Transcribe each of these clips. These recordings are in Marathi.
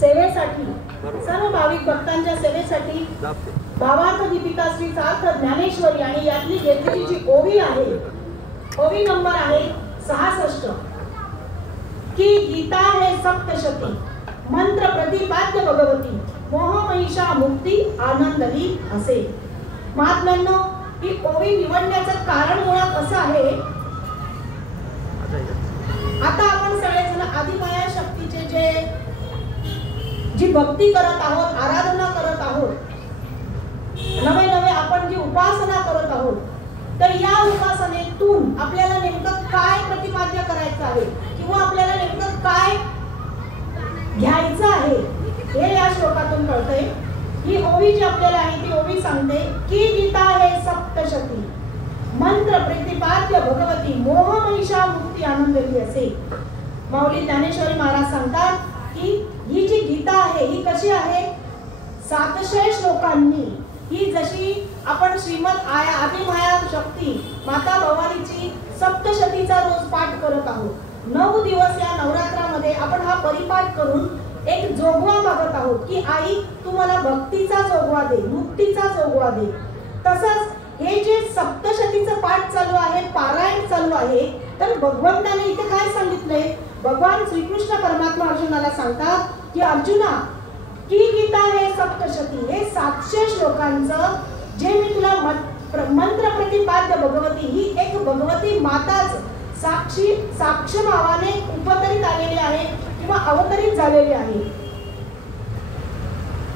सेवेसाठी, सर्व भाविक भक्तांच्या सेवेसाठी भावार्थ दीपिका श्री सार्थ ज्ञानेश्वरी आणि यातली घेतलेली जी ओवी आहे, ओवी नंबर आहे 66 की गीता है सप्तशती मंत्र प्रतिपाद्य भगवती मोह महिषा मुक्ती आनंदली असे. महात्म्यांनो, ही ओवी निवडण्याचं कारण मुळात असं आहे, आता आपण सगळेजण आदिमाया शक्तीचे जी भक्ती करत आहोत, आराधना करत आहोत, नवे नवे आपण जी उपासना करत आहोत, तर या उपासनेतून आपल्याला नेमकं काय प्रतिपाद्य करायचं आहे किंवा आपल्याला नेमकं काय घ्यायचं आहे हे या श्लोकातून कळतंय. ही ओवी जी आपल्याला आहे ती ओवी सांगते की गीता हे सप्तशती मंत्र प्रतिपाद्य भगवती मोह महिषा मुक्ती आनंदली असे. माऊली ज्ञानेश्वरी महाराज सांगतात की ही जी गीता आहे ही कशी आहे, 700 श्लोकांनी, ही जशी आपण श्रीमद आदिमाया शक्ती माता भवानीची सप्तशतीचा रोज पाठ करत आहोत. 9 दिवस या नवरात्रामध्ये आपण हा परिपाठ करून एक जोगवा मागत आहोत की आई तू मला भक्तीचा जोगवा दे, मुक्तीचा जोगवा दे. तसंच हे जे सप्तशतीचं पाठ चालू आहे, पारायण चालू आहे, तर भगवंताने इथे काय सांगितलंय, भगवान श्रीकृष्ण परमात्मा अर्जुनाला सांगतात की अर्जुना की गीता हे सप्तशती हे 700 श्लोकांचं जे मी तुला मंत्र प्रतिपाद्य भगवती, ही एक भगवती माताच साक्ष भावाने उपतरित आलेली आहे किंवा अवतरित झालेली आहे.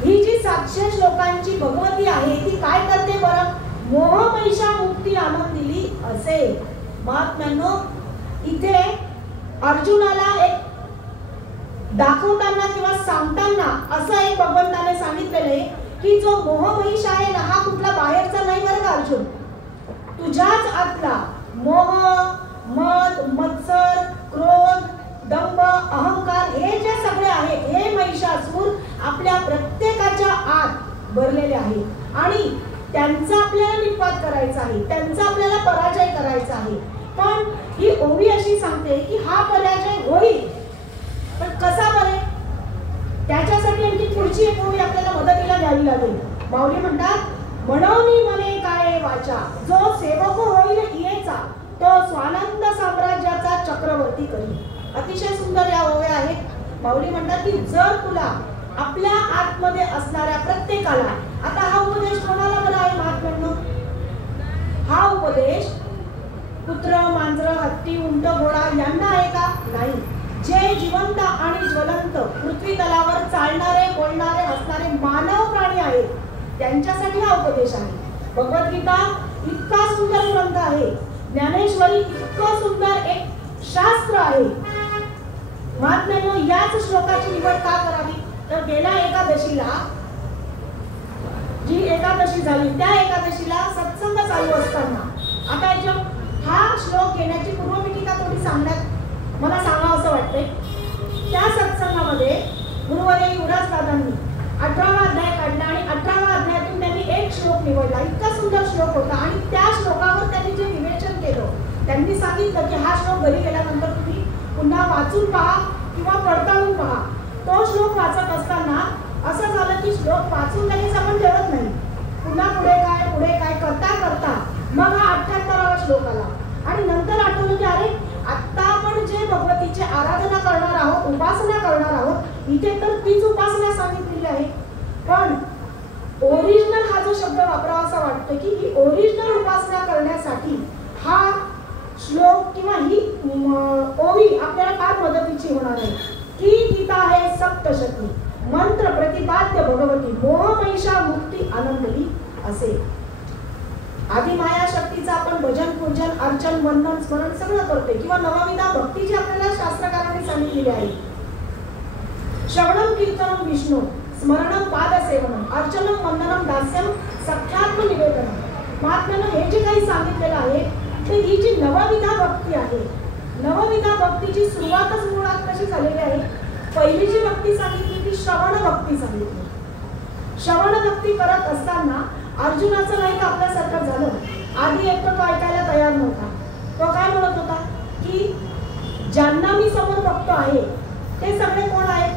ही जी 700 श्लोकांची भगवती आहे ती काय करते बरं, मोह महिषा मुक्ती आनंदिली असे. महात्म्यांनो, इथे अर्जुनाला एक दाखवताना किंवा सांगताना असं एक भगवंताने सांगितलेलं आहे की जो मोह महिष आहे ना, हा कुठला बाहेरचा नाही बरं का अर्जुन, तुझ्याच आतला मोह, मद, मत्सर, क्रोध, दंभ, अहंकार हे जे सगळे आहे, हे महिषासूर आपल्या प्रत्येकाच्या आत भरलेले आहे आणि त्यांचा आपल्याला निपात करायचा आहे, त्यांचा आपल्याला पराजय करायचा आहे. पण ही ओवी अशी सांगते की हा पराजय होईल, पण कसा बरे, त्याच्यासाठी आणखी पुढची एक ओवी आपल्याला मदतीला द्यावी लागेल. माऊली म्हणतात, म्हणोनी मने काय वाचा जो सेवक होईल येचा तो स्वानंद साम्राज्याचा चक्रवर्ती करी. अतिशय सुंदर या ओव्या आहेत. माऊली म्हणतात की जर तुला आपल्या आतमध्ये असणाऱ्या प्रत्येकाला, आता हा उपदेश कोणाला बरं आहे महात्म्यांनो, हा उपदेश कुत्र, मांजर, हत्ती, उंट, घोडा यांना आहे का, नाही. जे जिवंत आणि ज्वलंत पृथ्वी तलावर चालणारे, बोलणारे, हसणारे मानव प्राणी आहेत त्यांच्यासाठी हा उपदेश आहे. भगवद्गीता इतका सुंदर ग्रंथ आहे, ज्ञानेश्वरी इतकं सुंदर एक शास्त्र आहे. महात्म्यांनो, याच श्लोकाची निवड का करावी, तर गेल्या एकादशीला जी एकादशी झाली त्या एकादशीला सत्संग चालू असताना आता हा श्लोक घेण्याची पूर्वपीठिका थोडी सांगण्यात मला सांगावं असं वाटतंय. त्या सत्संगामध्ये गुरुवर्य युवराज दादांनी 18वा अध्याय काढला आणि 18व्या अध्यायातून त्यांनी एक श्लोक निवडला. इतका सुंदर श्लोक होता आणि त्या श्लोकावर त्यांनी जे विवेचन केलं, त्यांनी सांगितलं की हा श्लोक घरी गेल्यानंतर तुम्ही पुन्हा वाचून पहा किंवा पडताळून पहा. तो श्लोक वाचत असताना असं झालं की श्लोक वाचून लगेच आपण ठेवत नाही, पुन्हा पुढे काय करता करता मग हा 78वा श्लोक आला आणि नंतर आठवलं की अरे आता आपण जे भगवतीची आराधना करणार आहोत, उपासना करणार आहोत, इथे तर तीच उपासना सांगितलेली आहे. पण ओरिजिनल हा जो शब्द वापरावासा वाटतो की ही ओरिजिनल उपासना करण्यासाठी हा श्लोक किंवा ही ओवी आपल्याला फार मदतीची होणार आहे की गीता हे सप्तशती मंत्र प्रतिपाद्य भगवती मोह महिषा मुक्ती आनंदली असे. आदिमाया शक्तीचं आपण भजन, पूजन, अर्चन, वंदन, स्मरण सगळं करतोय किंवा नवविधा भक्ती जी आपल्याला शास्त्रकारांनी सांगितलेली आहे. श्रवणम कीर्तनम विष्णू स्मरणम पादसेवनम अर्चनम वंदनम दास्यम सख्यात्म निवेदनम. महात्म्यानं हे जे काही सांगितलेलं आहे ते ही जी नवविधा भक्ती आहे, नवविधा भक्तीची सुरुवातच मुळात कशी झालेली आहे, पहिली जी भक्ती सांगितली ती श्रवण भक्ती सांगितली. श्रवण भक्ती करत असताना अर्जुनाचं नाही का आपल्यासारखं झालं. आधी एक तो ऐकायला तयार नव्हता. तो काय म्हणत होता की ज्यांना मी समोर बघतो आहे ते सगळे कोण आहेत,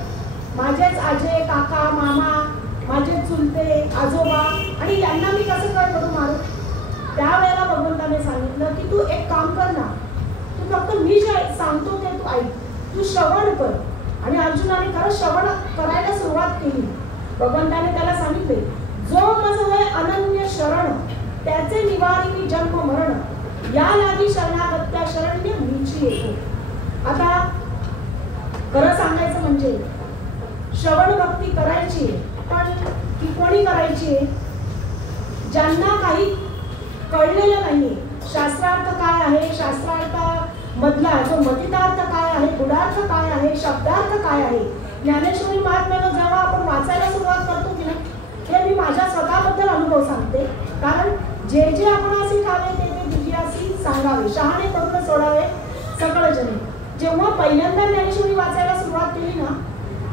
माझेच काका मामा माझे चुलते आजोबा आणि यांना मी कसं काय करू मारू. त्यावेळेला भगवंताने सांगितलं की तू एक काम कर ना, तू फक्त मी जे सांगतो ते तू ऐक, तू श्रवण कर. आणि अर्जुनाने खरं श्रवण करायला सुरुवात केली. भगवंताने त्याला सांगितले जो मज होय अनन्य शरण त्याचे निवारिणी जन्म मरण या लागी शरणागत्या शरण्य मीची येतो. आता खरं सांगायचं म्हणजे श्रवण भक्ती करायची, पण ती कोणी करायची? ज्यांना काही कळलेलं नाहीये. शास्त्रार्थ काय आहे, शास्त्रार्थ मधला जो मतितार्थ काय आहे, गुणार्थ काय आहे, शब्दार्थ काय आहे. ज्ञानेश्वरी महात्म्याला जेव्हा आपण वाचायला सुरुवात करतो की नाही, हे मी माझ्या स्वतःबद्दल अनुभव सांगते. कारण जे जे आपण असे ठावे ते ते दुजियासी सांगावे, शहाणे करून सोडावे सकळ जने. जेव्हा पहिल्यांदा ज्ञानेश्वरी वाचायला सुरुवात केली ना,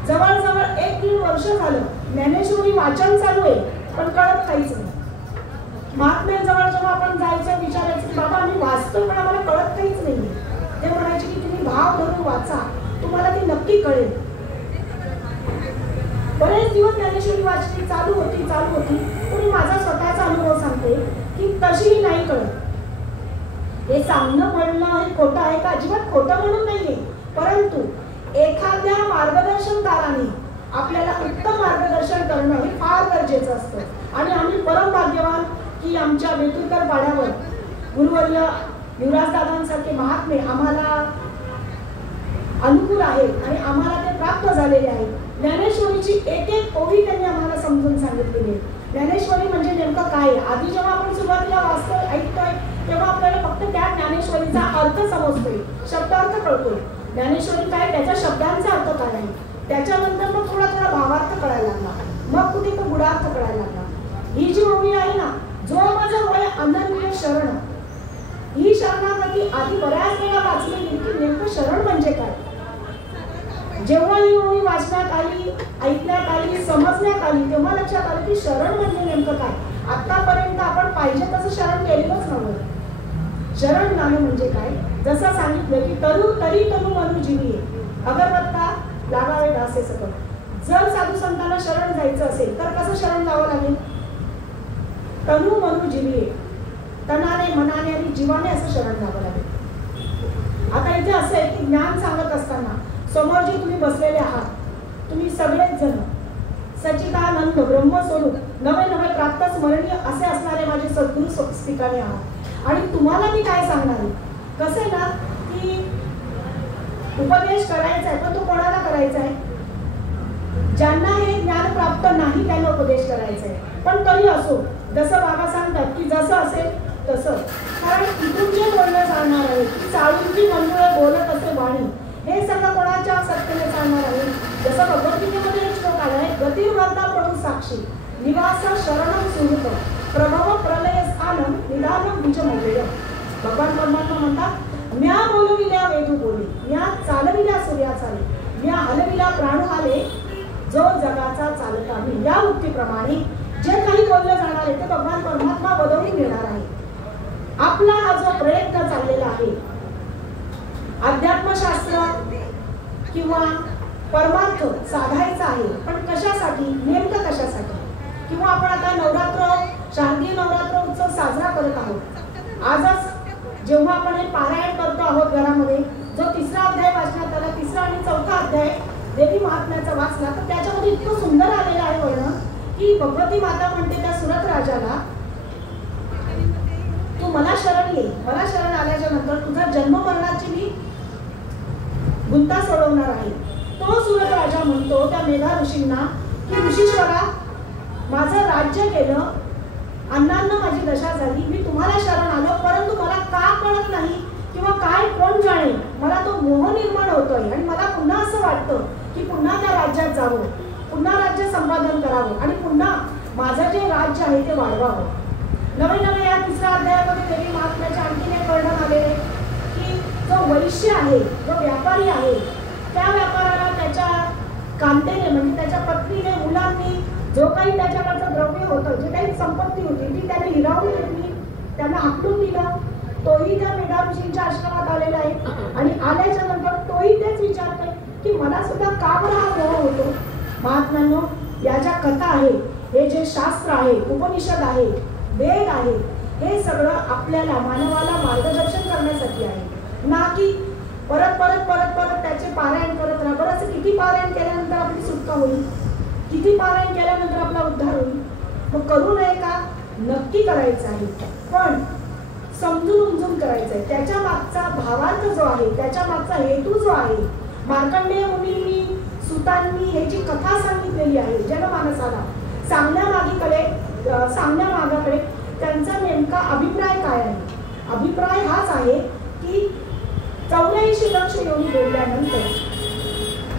जवळजवळ 1-1.5 वर्ष झालं ज्ञानेश्वरी वाचन चालू आहे, पण कळत काहीच नाही. महात्म्यांजवळ जेव्हा आपण जायचं विचारायचं की बाबा आम्ही वाचतो पण आम्हाला कळत काहीच नाही, ते म्हणायचे की तुम्ही भाव धरून वाचा, तुम्हाला ती नक्की कळेल. बरेच दिवस ज्ञानेश्वरी वाचली चालू होती, पण माझा स्वतःचा अनुभव सांगते की तशीही नाही कळत. हे सांगणं म्हणणं हे खोटं आहे का? अजिबात खोटं म्हणून नाहीये, परंतु एखाद्या मार्गदर्शनकाराने आपल्याला उत्तम मार्गदर्शन करणं हे फार गरजेचं असतं. आणि आम्ही परम भाग्यवान की आमच्या बेतुरकर पाड्यावर गुरुवर्य युवराज दादांसारखे महात्मे आम्हाला अनुकूल आहेत आणि आम्हाला ते प्राप्त झालेले आहेत. ज्ञानेश्वरीची एक एक ओवी त्यांनी आम्हाला समजून सांगितलेली आहे. ज्ञानेश्वरी म्हणजे नेमकं काय? आधी जेव्हा आपण सुरुवातीला वाचतोय ऐकतोय तेव्हा आपल्याला फक्त त्या ज्ञानेश्वरीचा अर्थ समजतोय, शब्दार्थ कळतोय. ज्ञानेश्वरी काय, त्याच्या शब्दांचा अर्थ काय आहे. त्याच्यानंतर मग थोडा थोडा भावार्थ कळायला लागला, मग कुठे तो गुणार्थ कळायला लागला. ही जी ओवी आहे ना, जो माझं होय अनन्य शरण, ही शरणागती आधी बऱ्याच वेळा वाचली गेली की नेमकं शरण म्हणजे काय. जेव्हा ही ओवी वाचण्यात आली, ऐकण्यात आली, समजण्यात आली, तेव्हा लक्षात आलं की शरण म्हणजे नेमकं काय. आतापर्यंत आपण पाहिजे तसं शरण केलेलंच नव्हतं. शरण नाणं म्हणजे काय, जसं सांगितलं की तरी तनु मनु जीवी अगरबत्ता लागावे दासे सकळ. जर साधू संतांना शरण जायचं असेल तर कसं शरण जावं लागेल? तनु मनु जीवी, तनाने मनाने आणि जीवाने असं शरण जावं लागेल. आता इथे असं आहे की ज्ञान सांगत असताना समोर जे तुम्ही बसलेले आहात, तुम्ही सगळेच जण सच्चिदानंद ब्रह्मस्वरूप नवे नवे प्राप्त स्मरणीय असे असणारे माझे सद्गुरू ठिकाणी आहात. आणि तुम्हाला मी काय सांगणार आहे, कसं आहे ना की उपदेश करायचा आहे, पण तो कोणाला करायचा आहे? ज्यांना हे ज्ञान प्राप्त नाही त्यांना उपदेश करायचा आहे. पण तरी असो, जसं बाबा सांगतात की जसं असेल तसं. कारण इथून जे बोलणं जाणार आहे की चाळूंची मंडळ बोलत असे वाणी, हे सगळं कोणाच्या सत्तेने चालणार आहे? जसं भगवद्गीतेमध्ये एक श्लोक आला आहे, गतिर्वर्धा प्रभू साक्षी निवास शरणम सुहृत प्रभव प्रलय स्थानम निदानम बीजमव्यय. भगवान परमात्मा म्हणतात, म्या बोलविल्या वेदू बोले, म्या चालविल्या सूर्या चाले, म्या हलविला प्राण हाले, जो जगाचा चालता मी. या उक्तीप्रमाणे जे काही बोललं जाणार आहे ते भगवान परमात्मा बदलून घेणार आहे. आपला हा जो प्रयत्न चाललेला आहे अध्यात्मशास्त्र किंवा परमार्थ साधायचा आहे, पण कशासाठी, नेमकं कशासाठी? किंवा आपण आता नवरात्र, शारदीय नवरात्र उत्सव साजरा करत आहोत. आजच जेव्हा आपण हे पारायण करतो आहोत घरामध्ये, जो 3रा अध्याय वाचण्यात आला, 3रा आणि 4था अध्याय देवी महात्म्याचा वाचला, तर त्याच्यामध्ये इतकं सुंदर आलेलं आहे वर्णन की भगवती माता म्हणते त्या सुरत राजाला, तू मला शरण ये, मला शरण आल्याच्या नंतर तुझा जन्म मरणाची मी गुंता सोडवणार आहे. तो सुरत राजा म्हणतो त्या मेधा ऋषींना की ऋषीश्वरा, माझं राज्य गेलं, अण्णांना माझी दशा झाली, मी तुम्हाला शरण आलो, परंतु मला का कळत नाही किंवा काय कोण जाणे, मला तो मोह निर्माण होतोय आणि मला पुन्हा असं वाटतं की पुन्हा त्या राज्यात जावं, पुन्हा राज्य संपादन करावं आणि पुन्हा माझं जे राज्य आहे ते वाढवावं. नवे नवे या 3ऱ्या अध्यायामध्ये देवी महात्म्याचे आणखीन एक वर्णन आलेले की जो वैश्य आहे, जो व्यापारी आहे, त्या व्यापाराला त्याच्या कांतेने म्हणजे त्याच्या पत्नीने, मुलांनी जो काही त्याच्याकडचं द्रव्य होतं, जे काही संपत्ती होती ती त्याने हिरावून घेतली, त्यांना हाकलून दिलं. तोही त्या मेधा ऋषींच्या आश्रमात आलेला आहे आणि आल्याच्या नंतर तोही तेच विचारतोय की मला सुद्धा का बरं हा मोह होतो. महात्म्यांनो, या ज्या कथा आहे, हे जे शास्त्र आहे, उपनिषद आहे, वेद आहे, हे सगळं आपल्याला मानवाला मार्गदर्शन करण्यासाठी आहे, ना की परत परत परत परत त्याचे पारायण करत राहा. बरं, असं किती पारायण केल्यानंतर आपली सुटका होईल? किती पारायण केल्यानंतर आपला उद्धार होईल? मग करू नये का? नक्की करायचं आहे, पण समजून उमजून करायचं आहे. त्याच्या मागचा भावार्थ जो आहे, त्याच्या मागचा हेतू जो आहे, मार्कंडेय मुनींनी सुतांनी हे जी कथा सांगितलेली आहे जनमानसाला सांगण्यामागाकडे त्यांचा नेमका अभिप्राय काय आहे? अभिप्राय हाच आहे की 84 लक्ष योनी बोलल्यानंतर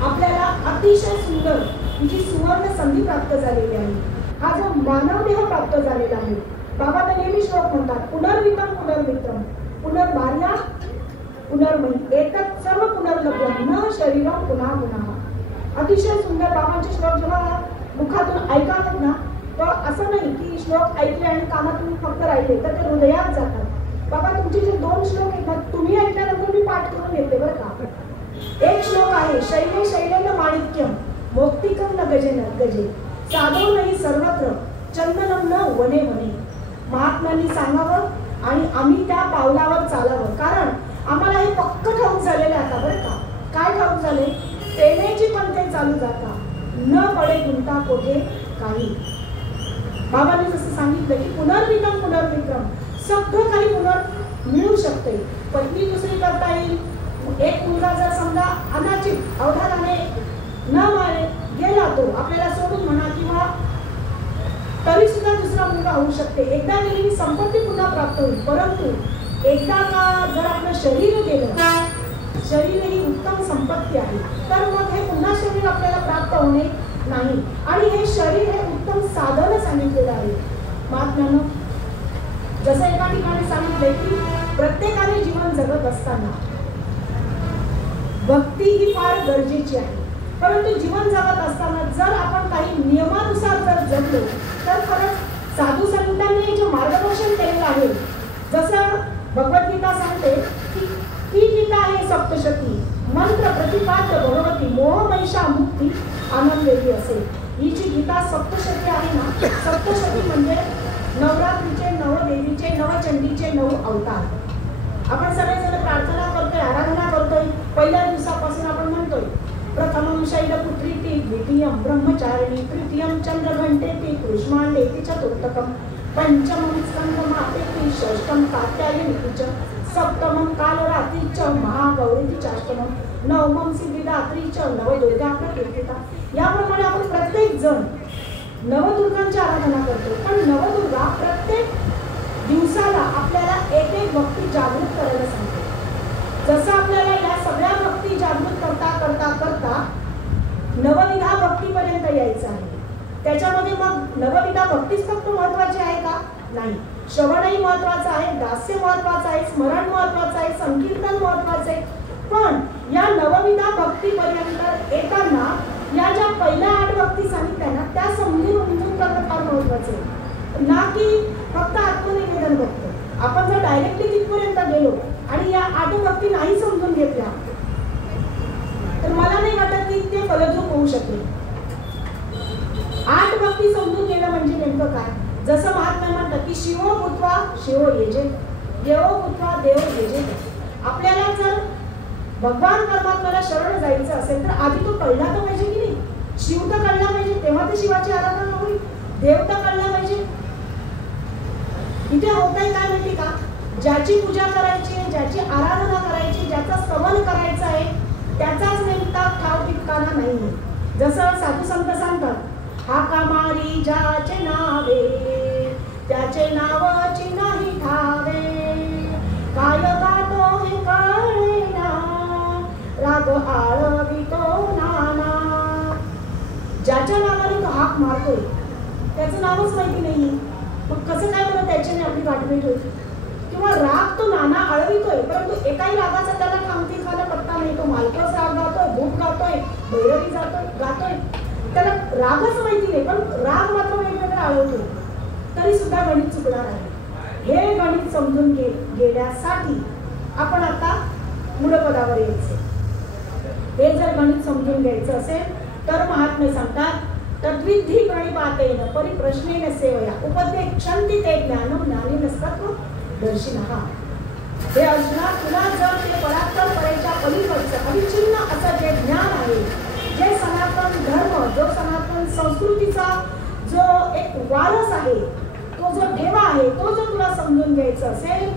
आपल्याला अतिशय सुंदर जी सुवर्ण संधी प्राप्त झालेली आहे. हा जो मानवदेह प्राप्त झालेला आहे. बाबा तर नेहमी श्लोक म्हणतात, पुनर्वितम पुनर्मित्रम पुनर्भार्या पुनर्मयी एतत् सर्व पुनर्लभ्यम न शरीरम पुन्हा पुन्हा. अतिशय सुंदर बाबांचे श्लोक जेव्हा मुखातून ऐकावेत ना, तर असं नाही की श्लोक ऐकले आणि कानातून फक्त राहिले, तर ते हृदयात जातात. बाबा तुमचे जे 2 श्लोक आहेत ना, तुम्ही ऐकल्यानंतर मी पाठ करून घेते बरं का. एक श्लोक आहे, शैले शैलेन माणिक्यम मोक्तिकम न गजे न गजे साधो नाही सर्वत्र चंदनम न वने वने. महात्म्यांनी सांगावं आणि आम्ही त्या पावलावर चालावं, कारण आम्हाला हे पक्क ठाऊक झालेलं आता बरं का. काय ठाऊक झाले? तेनेची पंथे चालू जाता न पडे गुंता कोठे काही. बाबांनी जसं सांगितलं की पुनर्वितम पुनर्विक्रम, सगळं काही मिळू शकते. पत्नी दुसरी करता येईल, एक मुलगा जर समजा अनाचित अवधानाने न मारे गेला तो आपल्याला सोडून म्हणा, किंवा तरी सुद्धा दुसरा मुलगा होऊ शकते. एकदा गेलेली संपत्ती पुन्हा प्राप्त होईल, परंतु एकदा का जर आपलं शरीर गेलं, शरीर ही उत्तम संपत्ती आहे, तर मग हे पुन्हा शरीर आपल्याला प्राप्त होणे नाही. आणि हे शरीर हे उत्तम साधन सांगितलेलं आहे महात्म्यानं. जसं एका ठिकाणी सांगितलंय की प्रत्येकाने जीवन जगत असताना भक्ती ही फार गरजेची आहे, परंतु जीवन जगत असताना जर आपण काही नियमानुसार जर जगलो तर खरंच साधू संतांनी जे मार्गदर्शन केलेलं आहे, जसं भगवद्गीता सांगते की गीता आहे सप्तशती मंत्र प्रतिपाद्य भगवती मोह महिषा मुक्ती आनंदेवी असेल. ही जी गीता सप्तशती आहे ना, सप्तशती म्हणजे नवरात्रीचे, नवदेवीचे, नवचंडीचे 9 अवतार. आपण सगळेजण प्रार्थना करतोय, आराधना करतोय. पहिल्या दिवसापासून आपण म्हणतोय प्रथमं शैलपुत्रीति द्वितीयं ब्रह्मचारिणी तृतीयं चंद्रघंटेति कृष्णांडेति चतुर्थकं पंचमं स्कंदमातेति षष्ठं कात्यायनीति च सप्तमं कालरात्रि च महागौरीति चाष्टमं नवमं सिद्धिदात्री च नवदुर्गा प्रकीर्तिता. याप्रमाणे आपण प्रत्येक जण नवदुर्गांची आराधना करतो, पण नवदुर्गा प्रत्येक दिवसाला आपल्याला एक एक भक्ती जागृत करायला सांगते. जसं आपल्याला या सगळ्या भक्ती जागृत करता करता करता नवविधा भक्तीपर्यंत यायचं आहे. त्याच्यामध्ये मग नवविधा भक्तीच फक्त महत्वाची आहे का? नाही. श्रवणही महत्वाचं आहे, दास्य महत्वाचं आहे, स्मरण महत्वाचं आहे, संकीर्तन महत्वाचं आहे. पण या नवविधा भक्तीपर्यंत येताना या ज्या पहिल्या 8 भक्ती सांगितल्या ना, त्या समजून उमजून करणं फार महत्वाचं आहे, ना की फक्त आत्मनिवेदन भक्त. आपण जर डायरेक्टली तिथपर्यंत गेलो आणि या 8 भक्ती नाही समजून घेतल्या तर मला नाही वाटत की ते फलद्रूप होऊ शकेल. 8 भक्ती समजून घेणं म्हणजे नेमकं काय? जसं महात्मा म्हणतात की शिवो भूत्वा शिवो येजे, देवो भूत्वा देव येजे. आपल्याला जर भगवान परमात्म्याला शरण जायचं असेल तर आधी तो कळला तर पाहिजे की नाही. शिव तर कळला पाहिजे, तेव्हा ते शिवाची आराधना होईल. देव तर कळला पाहिजे. इथे होतंय काय माहिती का? ज्याची पूजा करायची, ज्याची आराधना करायची, ज्याचा स्तवन करायचा आहे, त्याचाच नेमका ठाव ठिकाणा नाहीये. जसं साधू संत सांगतात, हाका मारी ज्याचे नावे त्याचे नावाची नाही ठावे, काय गातो हे कळेना राग आळवितो नाना. ज्याच्या नावाने तो हाक मारतोय त्याचं नावच माहिती नाही, मग कसं काय बरं त्याच्याने आपली गाठभेट होईल? किंवा राग तो नाना आळवितोय, परंतु एकाही रागाचा त्याला खांगती खाला पत्ता नाही. तो मालकच राग गातोय, भूप गातोय, भैरवी गातोय, त्याला रागच माहिती नाही, पण राग मात्र वेगवेगळं आळवतोय. तरी सुद्धा गणित चुकणार आहे. हे गणित समजून घेण्यासाठी आपण आता मूळपदावर यायचं. हे जर गणित समजून घ्यायचं असेल तर महात्मे सांगतात तद्विधी प्रणिपातेन परिप्रश्नेन सेवया उपदेक्षन्ति ते ज्ञानं ज्ञानिनः सत्त्वदर्शिनः। हे अर्जुना, तुला जर ते परात्पर परेच्या पलीकडचं अविच्छिन्न असं जे ज्ञान आहे, जे सनातन धर्म, जो सनातन संस्कृतीचा जो एक वारस आहे, तो जो ठेवा आहे, तो जो तुला समजून घ्यायचा असेल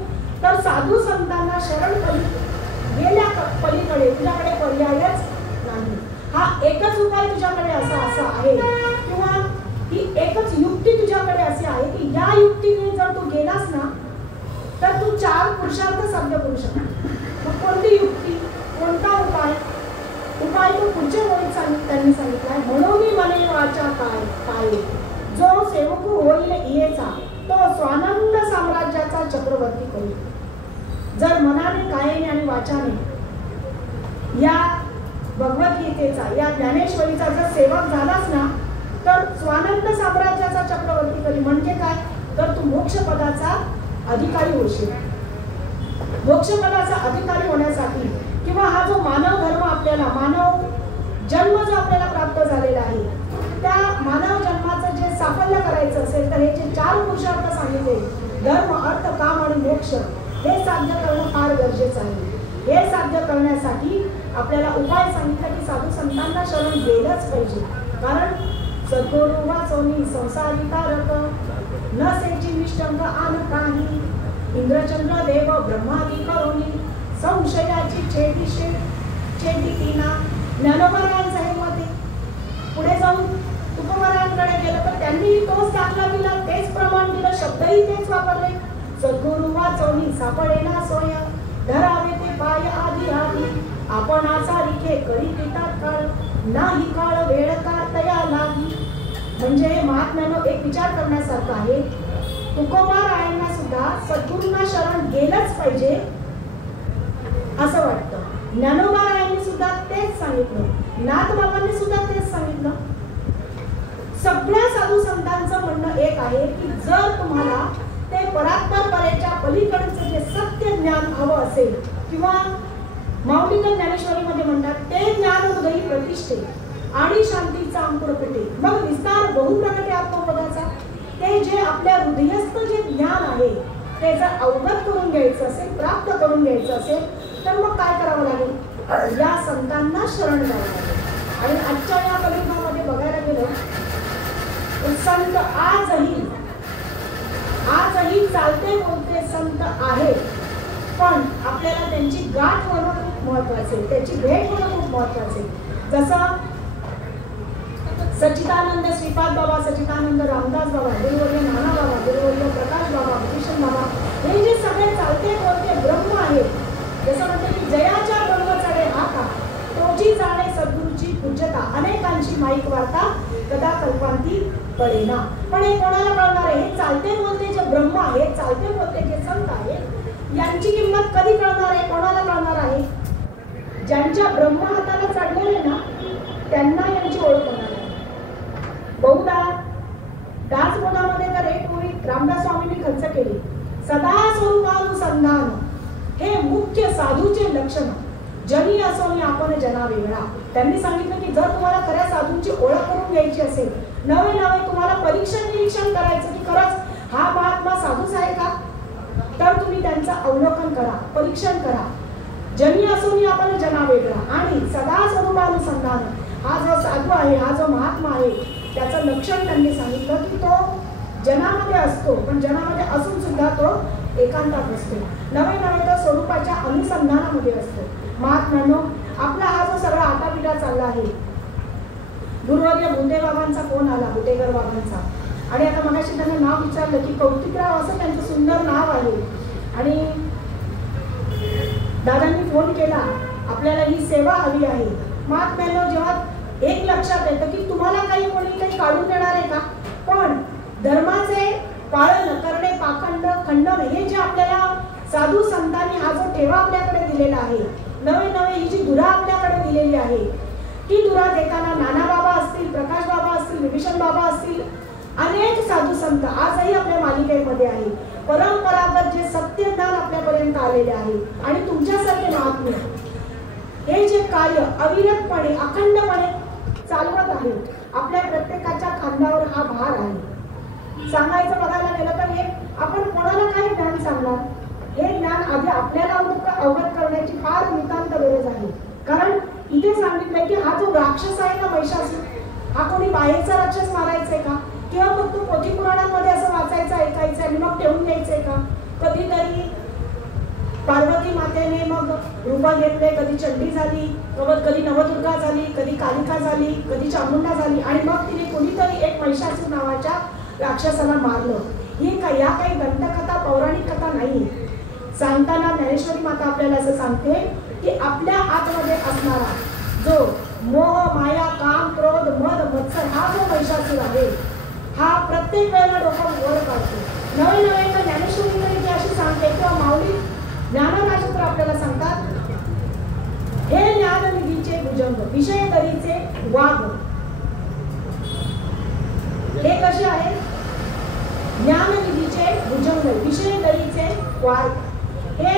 तर साधू संतांना शरण गेल्या पलीकडे तुझ्याकडे पर्यायच नाही। हा एकच उपाय तुझ्याकडे असा आहे किंवा ही एकच युक्ती तुझ्याकडे अशी आहे की या युक्तीने जर तू गेलास ना तर तू 4 पुरुषार्थ साध्य करू शकतो। मग कोणती युक्ती, कोणता उपाय? उपाय तो पुढच्या ओळीत त्यांनी सांगितलाय, म्हणून मने वाचा काय जो सेवक होईल इयेचा तो स्वानंद साम्राज्याचा चक्रवर्ती होईल। जर मनाने, कायेने आणि वाचाने या भगवद्गीतेचा, या ज्ञानेश्वरीचा जर सेवक झालास ना तर स्वानंद साम्राज्याचा चक्रवर्ती करी। म्हणजे काय? तर तू मोक्षपदाचा अधिकारी होशील। मोक्षपदाचा अधिकारी होण्यासाठी किंवा हा जो मानव धर्म आपल्याला, मानव जन्म जो आपल्याला प्राप्त झालेला आहे, त्या मानव जन्माचं जे साफल्य करायचं असेल तर हे जे 4 पुरुषार्थ सांगितले, धर्म, अर्थ, काम आणि मोक्ष, हे साध्य करणं फार गरजेचं आहे। हे साध्य करण्यासाठी आपल्याला उपाय सांगितला की साधू संतांना शरण गेलंच पाहिजे। कारण सद्गुरू वाचोनी संसारी तारक न सेची निष्ठंग आन काही इंद्रचंद्र देव ब्रह्मादी करोनी संशयाची छेदितीना। ज्ञानोबरायांचं हे मत आहे। पुढे जाऊन तुकोबरायांकडे गेलं तर त्यांनी तोच दाखला दिला, तेच प्रमाण दिलं, शब्दही तेच वापरले। सद्गुरू वाचोनी सापडेना सोय धरावे ते पाय आधी आधी आपण सारिखे करी पितात काळ नाही काळ वेळ काढतया लागी। म्हणजे महात्म्यानं एक विचार करण्यासारखं आहे, तुकोबारायांना सुद्धा सद्गुरूंना शरण गेलंच पाहिजे असं वाटतं। ज्ञानोबारायांनी सुद्धा तेच सांगितलं, नाथबाबांनी सुद्धा तेच सांगितलं। सगळ्या साधू संतांचं म्हणणं एक आहे की जर तुम्हाला ते परात्पर परेच्या पलीकडचं जे सत्य ज्ञान हवं असेल किंवा माऊलीकर ज्ञानेश्वरीमध्ये म्हणतात ते ज्ञान हृदयी प्रतिष्ठे आणि शांतीचा अंकुर फुटे मग विस्तार बहुप्रगटे आत्मपदाचा। ते जे आपल्या हृदयस्थ जे ज्ञान आहे ते जर अवगत करून घ्यायचं असेल, प्राप्त करून घ्यायचं असेल तर मग काय करावं लागेल? या संतांना शरण जावं लागेल। आणि आजच्या या कलियुगामध्ये बघायला गेलं तर संत आजही चालते बोलते संत आहेत, पण आपल्याला त्यांची गाठ होणं खूप महत्वाचे, त्याची भेट होणं खूप महत्वाचे। जसं सच्चिदानंद श्रीपाद बाबा, सच्चिदानंद रामदास बाबा, गुरुवर्य नाना बाबा, गुरुवर्य प्रकाश बाबा, भूषण बाबा, हे जे सगळे चालते बोलते ब्रह्म आहेत। जसं म्हणते की जयाच्या ब्रह्म चढे हाता तोची जाणे सद्गुरूची पूज्यता अनेकांची माईक वार्ता कदा कल्पांती पडेना। पण हे कोणाला कळणार आहे? हे चालते बोलते जे ब्रह्म आहेत, चालते बोलते जे संत आहेत, यांची किंमत कधी कळणार आहे? कोणाला कळणार आहे? ज्यांच्या ब्रह्म हाताला चढलेले ना त्यांना यांची ओळख होणार आहे। बहुधा दासबोधामध्ये तर एक ओळी रामदास स्वामींनी खर्च केली, सदा स्वरूपानुसंधान हे मुख्य साधूचे लक्षण जनी असोनी आपण जना वेगळा। त्यांनी सांगितलं की जर तुम्हाला खऱ्या साधूंची ओळख करून घ्यायची असेल, नवे तुम्हाला परीक्षण निरीक्षण करायचं की खरंच हा महात्मा साधूच आहे का, तर तुम्ही त्यांचं अवलोकन करा, परीक्षण करा। जनी असोनी आपण जना वेगळा आणि सदा स्वरूपानुसंधान, हा जो साधू आहे, हा जो महात्मा आहे, त्याचं लक्षण त्यांनी सांगितलं की तो जनामध्ये असतो, पण जनामध्ये असून सुद्धा तो एकांतात असतो, नवे तो स्वरूपाच्या अनुसंधानामध्ये असतो। महात्म्यानो, आपला हा जो सगळा आटापिटा चालला आहे, गुरुवर्य भुंदे बाबांचा फोन आला, बुटेकर बाबांचा, आणि आता मगाशी त्यांना नाव विचारलं की कौतिकराव असं त्यांचं सुंदर नाव आहे, आणि दादांनी फोन केला, आपल्याला ही सेवा हवी आहे। महात्म्यानो, जेव्हा एक लक्षात येतं की तुम्हाला काही कोणी काही काढून देणार आहे का, पण धर्माचे पालन करणे, पाखंड खंडन, हे जे आपल्याला साधू संतांनी हा जो ठेवा आपल्याकडे दिलेला आहे, नवे ही जी धुरा आपल्याकडे दिलेली आहे, ती धुरा देताना नाना बाबा असतील, प्रकाश बाबा असतील, विभीषण बाबा असतील, अनेक साधू संत आजही आपल्या मालिकेमध्ये आहे। परंपरागत जे सत्य ज्ञान आपल्यापर्यंत आलेले आहे आणि तुमच्यासारखे महात्मे हे जे कार्य अविरतपणे अखंडपणे चालवत आहे। आहे. आपल्या प्रत्येकाच्या खांद्यावर हा भार आहे. सांगायचं बघायला गेलं तर हे आपण कोणाला काय ज्ञान सांगणार? हे ज्ञान आधी आपल्याला अवगत करण्याची फार नितांत गरज आहे. कारण इथे सांगितलंय की हा जो राक्षस आहे ना महिषासूर, हा कोणी बाहेरचा राक्षस मारायचंय का? किंवा मग तो पोथी पुराणांमध्ये असं वाचायचं ऐकायचं आणि मग ठेवून द्यायचंय का? कधीतरी पार्वती मातेने मग रूप घेतले, कधी चंडी झाली, कधी नवदुर्गा झाली, कधी कालिका झाली, कधी चामुंडा झाली आणि मग तिने कोणीतरी एक महिषासूर नावाच्या राक्षसाला मारलं. ही या काही दंतकथा पौराणिक कथा नाही. सांगताना ज्ञानेश्वरी माता आपल्याला असं सांगते की आपल्या आतमध्ये असणारा जो मोह, माया, काम, क्रोध, मद, मत्सर हा जो महिषासूर आहे, हा प्रत्येक वेळेला डोकं वर काढतो. नवे नवे ज्ञानेश्वरी जी अशी सांगते किंवा माऊली ज्ञानराजत्र आपल्याला सांगतात, हे ज्ञाननिधीचे भुजंग, विषय दरीचे वाघ. हे कसे आहे? ज्ञाननिधीचे भुजंग, विषय दरीचे वाघ. हे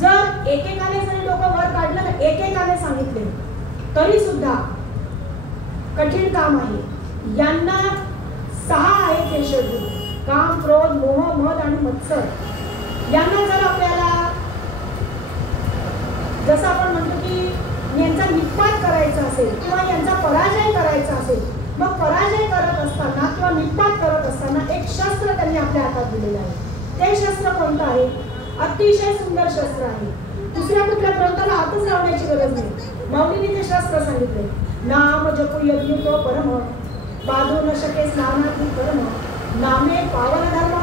जर एकेकाने जरी डोकं वर काढलं ना, एकेकाने सांगितले तरी सुद्धा कठीण काम आहे. यांना 6 आहेत हे शरीर: काम, क्रोध, मोह, मद आणि मत्सर. यांना जर आपल्याला जसं आपण म्हणतो की यांचा निपात करायचा असेल किंवा यांचा पराजय करायचा असेल, मग पराजय करत असताना किंवा निपात करत असताना एक शस्त्र त्यांनी आपल्या हातात दिलेलं आहे. ते शस्त्र कोणतं आहे? अतिशय सुंदर शस्त्र आहे. दुसऱ्या कुठल्या ग्रंथाला हातच लावण्याची गरज नाही. माऊलीने ते शस्त्र सांगितले: नाम जपू यज्ञ तो परम, बाधू न शके स्नानाती कर्म, नामे पावन धर्म,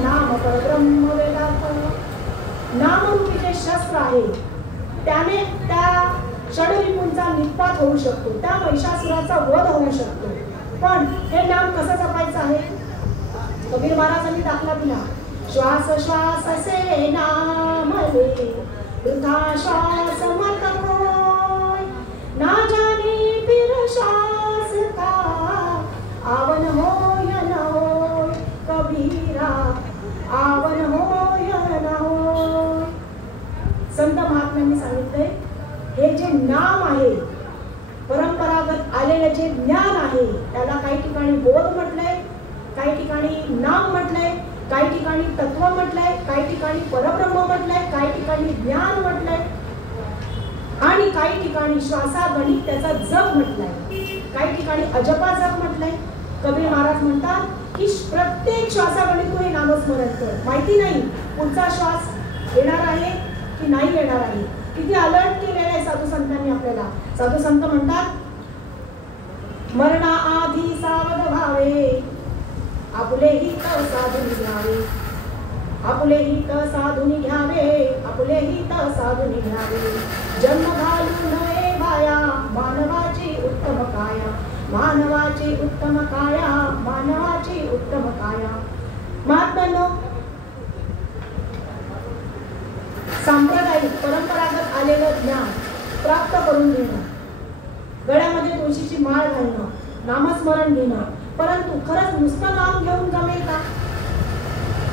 नाम परब्रह्म वेदार्थ. नामरूपी जे शस्त्र आहे त्याने त्या षडरिपूंचा निपात होऊ शकतो, त्या महिषासुराचा वध होऊ शकतो. पण हे नाम कसं जपायचं आहे? कबीर महाराजांनी दाखला दिला: श्वास श्वास से नाम ले, वृथा श्वास मत कोय, ना जाने फिर श्वास का, आवन होय न होय कबीरा, आवन होय न होय. संत महात्म्यांनी सांगितले, हे जे नाम आहे, परंपरागत आलेले जे ज्ञान आहे, त्याला काही ठिकाणी बोध म्हटलंय, काही ठिकाणी नाम म्हटलंय, काही ठिकाणी तत्व म्हटलंय, काही ठिकाणी परब्रह्म म्हटलंय, काही ठिकाणी ज्ञान म्हटलंय आणि काही ठिकाणी श्वासागणित त्याचा जप म्हटलंय, काही ठिकाणी अजपा जप म्हटलंय. कबीर महाराज म्हणतात की प्रत्येक श्वासागणित तू हे नामस्मरण कर. माहिती नाही पुढचा श्वास येणार आहे की नाही येणार आहे. किती अलर्ट केलेलं आहे साधू संतांनी आपल्याला. साधू संत म्हणतात, मरणाआधी सावध व्हावे, आपुले हित साधून घ्यावे, आपुले हित साधून घ्यावे, आपुले हित साधून घ्यावे. जन्म घालू नये वाया, मानवाची उत्तम काया, मानवाची उत्तम काया, मानवाची उत्तम काया. महात्म्यांनो, सांप्रदायिक परंपरागत आलेलं ज्ञान प्राप्त करून घेणं, गळ्यामध्ये तुळशीची माळ घालणं, नामस्मरण घेणं, परंतु खरंच नुसतं नाम घेऊन जमेल का?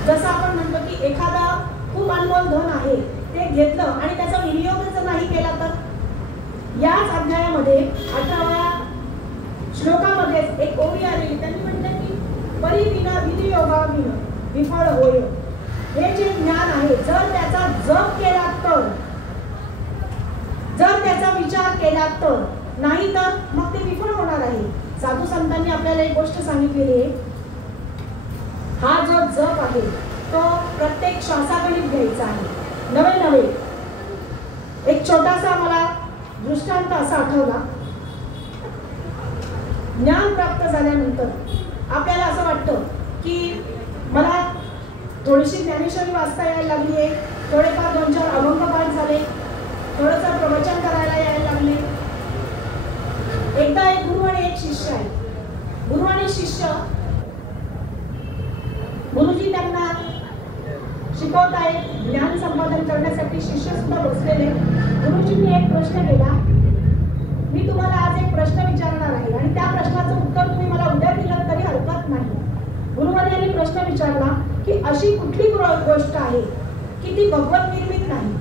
जसं आपण म्हणतो की एखादा खूप अनमोल धन आहे, ते घेतलं आणि त्याचा विनियोग जर नाही केला तर? याच अध्यायामध्ये 18व्या श्लोकामध्ये एक ओवी आलेली, त्यांनी म्हटलं की परी विना विनियोगा विन विफळ होय. हे जे ज्ञान आहे, जर त्याचा जप केला तर, जर त्याचा विचार केला तर, नाही तर मग ते विफळ होणार आहे. साधू संतांनी आपल्याला एक गोष्ट सांगितलेली आहे, हा जो जप आहे तो प्रत्येक श्वासागणित घ्यायचा आहे. नवे नवे एक छोटासा मला दृष्टांत असा आठवला. ज्ञान प्राप्त झाल्यानंतर आपल्याला असं वाटतं की मला थोडीशी ज्ञानेश्वरी वाचता यायला लागली आहे, थोडेफार 2-4 अभंग पाठ झाले, थोडंसं प्रवचन करायला यायला लागले. एकदा एक गुरु आणि एक शिष्य आहे. गुरु आणि शिष्य, गुरुजी त्यांना शिकवत आहेत, ज्ञान संपादन करण्यासाठी शिष्य सुद्धा बसलेले. गुरुजींनी एक प्रश्न केला, मी तुम्हाला आज एक प्रश्न विचारणार आहे आणि त्या प्रश्नाचं उत्तर तुम्ही मला उद्या दिलं तरी हरकत नाही. गुरुवर्यांनी प्रश्न विचारला की अशी कुठली गोष्ट आहे की ती भगवत निर्मित नाही?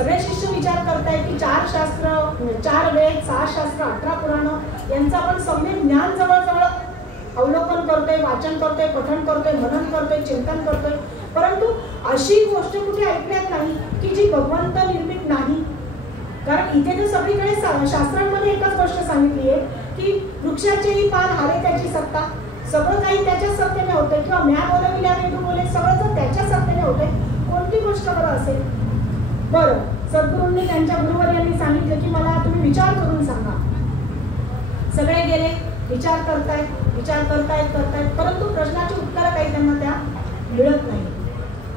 सगळे शिष्य विचार करतायत की 4 शास्त्र, 4 वेद, 6 शास्त्र, 18 पुराण यांचं आपण सम्यक ज्ञान जवळजवळ अवलोकन करतोय, वाचन करतोय, पठण करतोय, मनन करतोय, चिंतन करतोय, परंतु अशी गोष्ट कुठे ऐकण्यात नाही की जी भगवंत निर्मित नाही. कारण इथे तर सगळीकडे शास्त्रांमध्ये एकच गोष्ट सांगितली आहे की वृक्षाचेही पान हारे त्याची सत्ता, सगळं काही त्याच्या सत्तेने होतंय, किंवा म्या बोलविल्या वेदू बोले, सगळं जर त्याच्या सत्तेने होतंय, कोणती गोष्ट बरं असेल. बरं, सद्गुरूंनी त्यांच्या गुरुवर्यांनी सांगितलं की मला तुम्ही विचार करून सांगा. सगळे गेले, विचार करतायत, परंतु प्रश्नाची उत्तरं काही त्यांना त्या मिळत नाही.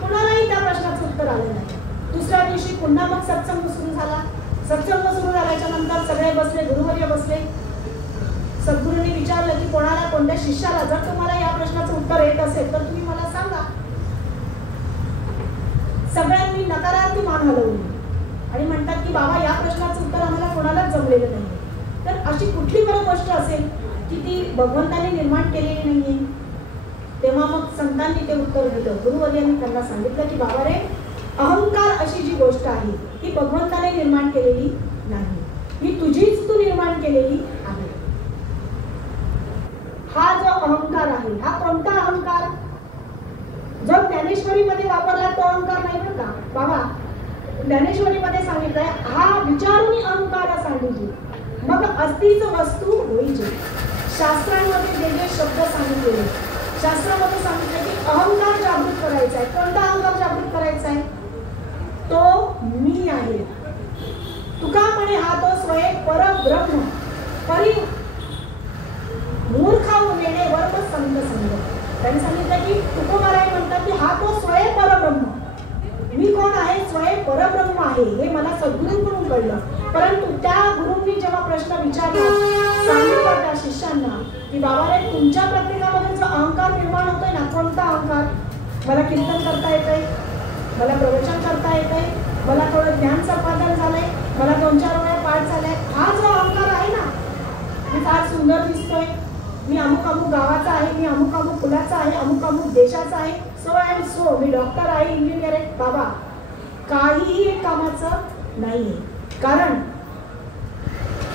कुणालाही त्या प्रश्नाचं उत्तर आलं नाही. दुसऱ्या दिवशी पुन्हा मग सत्संग सुरू झाला. सत्संग सुरू झाल्याच्या नंतर सगळे बसले, गुरुवर्य बसले. सद्गुरूंनी विचारलं की कोणाला, कोणत्या शिष्याला जर तुम्हाला या प्रश्नाचं उत्तर येत असेल तर तुम्ही मला सांगा. सगळ्यांनी नकारार्थी मान हलवली आणि म्हणतात की बाबा या प्रश्नाचं उत्तर आम्हाला कोणालाच जमलेलं नाही. तर अशी कुठली बरं गोष्ट असेल की ती भगवंताने निर्माण केलेली नाहीये. तेव्हा मग संतांनी ते उत्तर दिलं. गुरुवर्यांनी त्यांना सांगितलं की बाबा रे, अहंकार अशी जी गोष्ट आहे ती भगवंताने निर्माण केलेली नाही, ही तुझीच तू निर्माण केलेली आहे. हा जो अहंकार आहे, हा कोणता अहंकार? जो ज्ञानेश्वरीमध्ये वापरला तो अहंकार नाही बरं का बाबा. ज्ञानेश्वरीमध्ये सांगितलंय हा विचारून अहंकार सांगितले मग अस्तीच वस्तू होईचे. शास्त्रांमध्ये जे जे शब्द सांगितलेले, शास्त्रामध्ये सांगितले की अहंकार जागृत करायचा आहे. कोणता अहंकार जागृत करायचा आहे? तो मी आहे. तुका म्हणे हा तो स्वयं परब्रह्म परि मूर्खाऊ नेणे वर्ग संत संग. त्यांनी सांगितलं की तुकोबाराय म्हणतात की हा तो स्वयं परब्रह्म. मी कोण आहे? स्वयं परब्रह्म आहे. हे मला सद्गुरूंकडून कळलं. परंतु त्या गुरूंनी जेव्हा प्रश्न विचारला, सांगितलं त्या शिष्यांना की बाबा रे, तुमच्या प्रत्येकामध्ये जो अहंकार निर्माण होतोय ना, कोणता अहंकार? मला कीर्तन करता येतंय, मला प्रवचन करता येतंय, मला थोडं ज्ञान संपादन झालंय, मला 2-4 वेळा पाठ झालाय, हा जो अहंकार आहे ना, मी फार सुंदर दिसतोय, मी अमुक अमुक गावाचा आहे, मी अमुक अमुक कुलाचा आहे, अमुक अमुक देशाचा आहे, so and so, me doctor आहे, इंजिनियर आहे. बाबा काहीही एक कामाचं नाहीये. कारण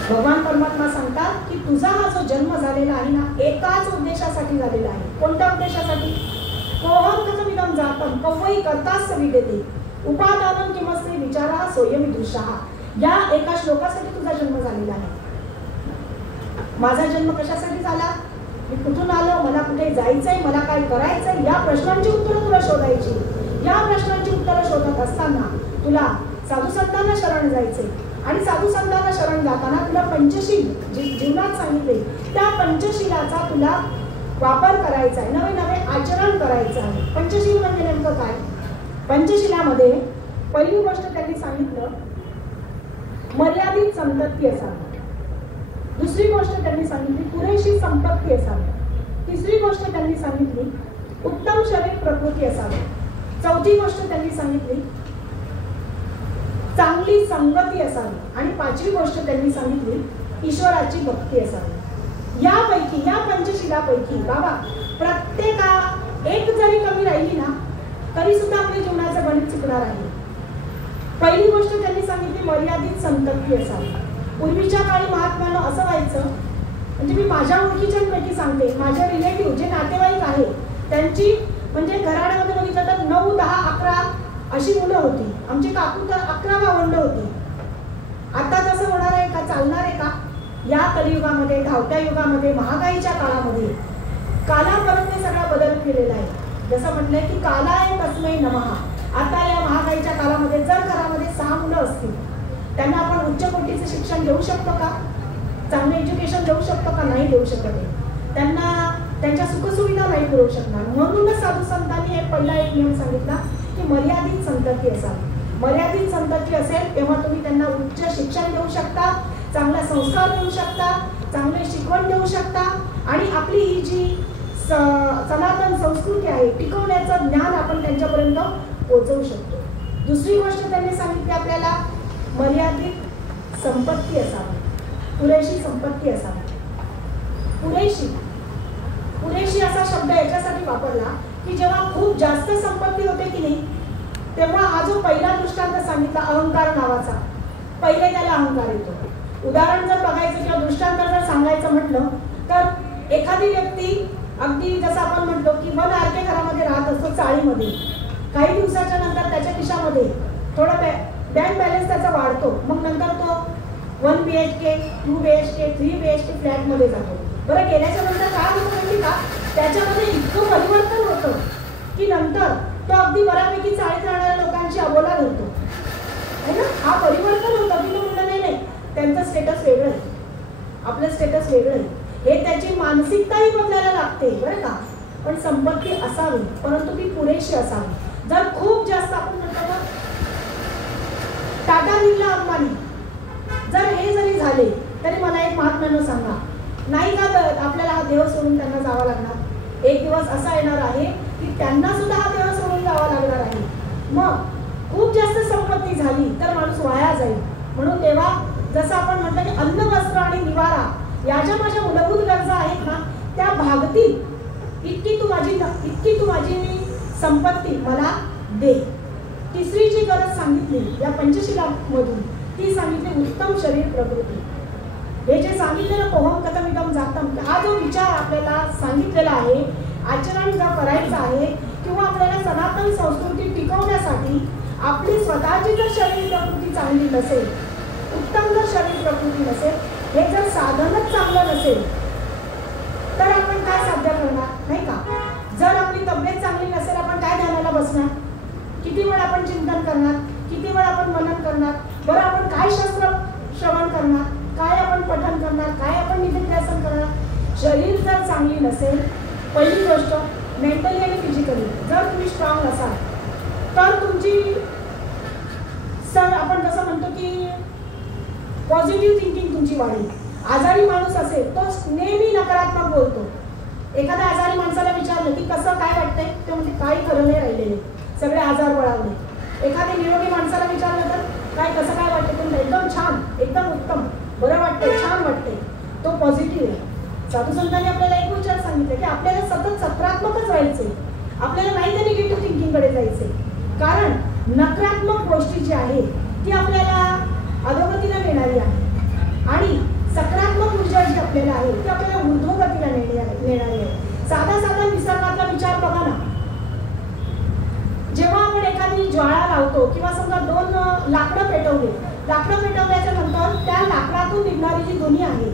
भगवान परमात्मा सांगतात की तुझा हा जो जन्म झालेला आहे ना, एकाच उद्देशासाठी झालेला आहे. कोणत्या उद्देशासाठी? कोहम कथमिदं जातं कवई करतास विदेते उपादानं किमस्ते विचारा सोयमिदृशः. या एका श्लोकासाठी तुझा जन्म झालेला आहे. माझा जन्म कशासाठी झाला? मी कुठून आलो, मला कुठे जायचंय, मला काय करायचंय, या प्रश्नांची उत्तरं तुला शोधायची. या प्रश्नांची उत्तरं शोधत असताना तुला साधू संतांना शरण जायचे आणि साधू संतांना शरण जाताना तुला पंचशील जे जीवनात सांगितले त्या पंचशीलाचा तुला वापर करायचा आहे, नवे नवे आचरण करायचं आहे. पंचशील म्हणजे नेमकं काय? पंचशिलामध्ये पहिली गोष्ट त्यांनी सांगितलं मर्यादित संपत्ती असावी. दुसरी गोष्ट त्यांनी सांगितली पुरेशी संपत्ती असावी. तिसरी गोष्ट त्यांनी सांगितली उत्तम शरीर प्रकृती असावी. चौथी गोष्ट त्यांनी सांगितली चांगली संगती असावी. आणि पाचवी गोष्ट त्यांनी सांगितली ईश्वराची भक्ती असावी. यापैकी या पंचशिलापैकी बाबा प्रत्येका एक जरी कमी राहिली ना तरी सुद्धा आपल्या जीवनाचं गणित चुकणार आहे. पहिली गोष्ट त्यांनी सांगितली मर्यादित संपत्ती असावी. पूर्वीच्या काळी महात्म्यानं असं व्हायचं, म्हणजे मी माझ्या ओळखीच्यांपैकी सांगते, माझे रिलेटिव्ह जे नातेवाईक आहे त्यांची म्हणजे घराण्यामध्ये बघितलं तर 9, 10, 11 अशी मुलं होती. आमची काकू तर 11 भावंड होती. आता तसं होणार आहे का? चालणार आहे का? या कलियुगामध्ये, धावत्या युगामध्ये, महागाईच्या काळामध्ये कालापर्यंत सगळा बदल केलेला आहे. जसं म्हटलंय की कालाय तस्मै नमः. आता या महागाईच्या काळामध्ये जर घरामध्ये 6 मुलं असतील त्यांना आपण उच्च कोटीचं शिक्षण देऊ शकतो का? चांगलं एज्युकेशन देऊ शकतो का? नाही देऊ शकत आहे. त्यांना त्यांच्या सुखसुविधा नाही पुरवू शकणार. म्हणूनच साधू संतांनी हे पहिला एक नियम सांगितला की मर्यादित संतती असावी. मर्यादित संतती असेल तेव्हा तुम्ही त्यांना उच्च शिक्षण देऊ शकता, चांगला संस्कार देऊ शकता, चांगले शिकवण देऊ शकता आणि आपली ही जी सनातन संस्कृती आहे टिकवण्याचं ज्ञान आपण त्यांच्यापर्यंत पोहोचवू शकतो. दुसरी गोष्ट त्यांनी सांगितली आपल्याला मर्यादित संपत्ती असावी, पुरेशी संपत्ती असावी. पुरेशी असा शब्द याच्यासाठी वापरला की जेव्हा खूप जास्त संपत्ती होते की नाही तेव्हा हा जो पहिला दृष्टांत सांगितला अहंकार नावाचा, पहिले त्याला अहंकार येतो. उदाहरण जर बघायचं किंवा दृष्टांत जर सांगायचं म्हटलं तर एखादी व्यक्ती अगदी जसं आपण म्हटलो की 1 RK घरामध्ये राहत असतो चाळीमध्ये. काही दिवसाच्या नंतर त्याच्या खिशामध्ये थोडा बँक बॅलन्स त्याचा वाढतो. मग नंतर तो 1 BHK, 2 BHK, 3 BHK फ्लॅटमध्ये जातो. बरं, गेल्याच्या नंतर काय होतं माहिती का, त्याच्यामध्ये इतकं परिवर्तन होतं की नंतर तो अगदी बऱ्यापैकी चाळीत राहणाऱ्या लोकांची अबोला धरतो आहे ना. हा परिवर्तन होतं की म्हणलं नाही, त्यांचं स्टेटस वेगळं आहे, आपलं स्टेटस वेगळं आहे. हे त्याची मानसिकताही बदलायला लागते बरं का. पण संपत्ती असावी, परंतु ती पुरेशी असावी. जर खूप जास्त आपण म्हणतो ना टाटा, बिर्ला, अंबानी जर हे जरी झाले तरी मला एक महात्म्यानं सांगा, नाही का तर आपल्याला हा देव सोडून त्यांना जावं लागणार. एक दिवस असा येणार आहे की त्यांना सुद्धा हा देव सोडून जावं लागणार आहे. मग खूप जास्त संपत्ती झाली तर माणूस वाया जाईल. म्हणून तेव्हा जसं आपण म्हटलं की अन्न, वस्त्र आणि निवारा या ज्या माझ्या मूलभूत गरजा आहेत ना त्या भागतील इतकी तू माझी संपत्ती मला दे. तिसरी जी गरज सांगितली या पंचशिलामधून ती सांगितली उत्तम शरीर प्रकृती. हे जे सांगितलेलं पोहम कथमिदम जातम, हा जो विचार आपल्याला सांगितलेला आहे, आचरण जर करायचं आहे किंवा आपल्याला सनातन संस्कृती टिकवण्यासाठी आपली स्वतःची जर शरीर प्रकृती चांगली नसेल, उत्तम जर शरीर प्रकृती नसेल, हे जर साधनच चांगलं नसेल तर आपण काय साध्य करणार नाही का. जर आपली तब्येत चांगली नसेल आपण काय ध्यानाला बसणार, किती वेळ आपण चिंतन करणार, किती वेळ आपण मनन करणार, बरं आपण काय शास्त्र श्रवण करणार, काय आपण पठण करणार, काय आपण निधिध्यासन करणार. शरीर जर चांगली नसेल, पहिली गोष्ट मेंटली आणि फिजिकली जर तुम्ही स्ट्रॉंग असाल तर तुमची आपण जसं म्हणतो की पॉझिटिव्ह थिंकिंग तुमची वाढेल. आजारी माणूस असेल तो नेहमी नकारात्मक बोलतो. एखाद्या आजारी माणसाला विचारलं की कसं काय वाटतंय, ते म्हणजे काही खरं नाही राहिलेले, सगळे आजार बळावले. एखाद्या निरोगी माणसाला विचारलं तर काय कसं काय वाटतं, तुमचं एकदम छान, एकदम उत्तम, बरं वाटतंय, छान वाटतंय, तो पॉझिटिव्ह आहे. साधू संतांनी आपल्याला एक विचार सांगितलं की आपल्याला सतत सकारात्मकच राहायचे, आपल्याला नाही तर निगेटिव्ह थिंकिंगकडे जायचे. कारण नकारात्मक गोष्टी जी आहे ती आपल्याला अधोगतीला नेणारी आहे आणि सकारात्मक ऊर्जा जी आपल्याला आहे ती आपल्याला ऊर्ध्वगतीला नेणारी आहे. साधा साधा निसर्गातला विचार बघा ना, जेव्हा आपण एखादी ज्वाळा लावतो किंवा समजा 2 लाकडं पेटवल्याच्या नंतर त्या लाकडातून निघणारी जी ध्वनी आहे,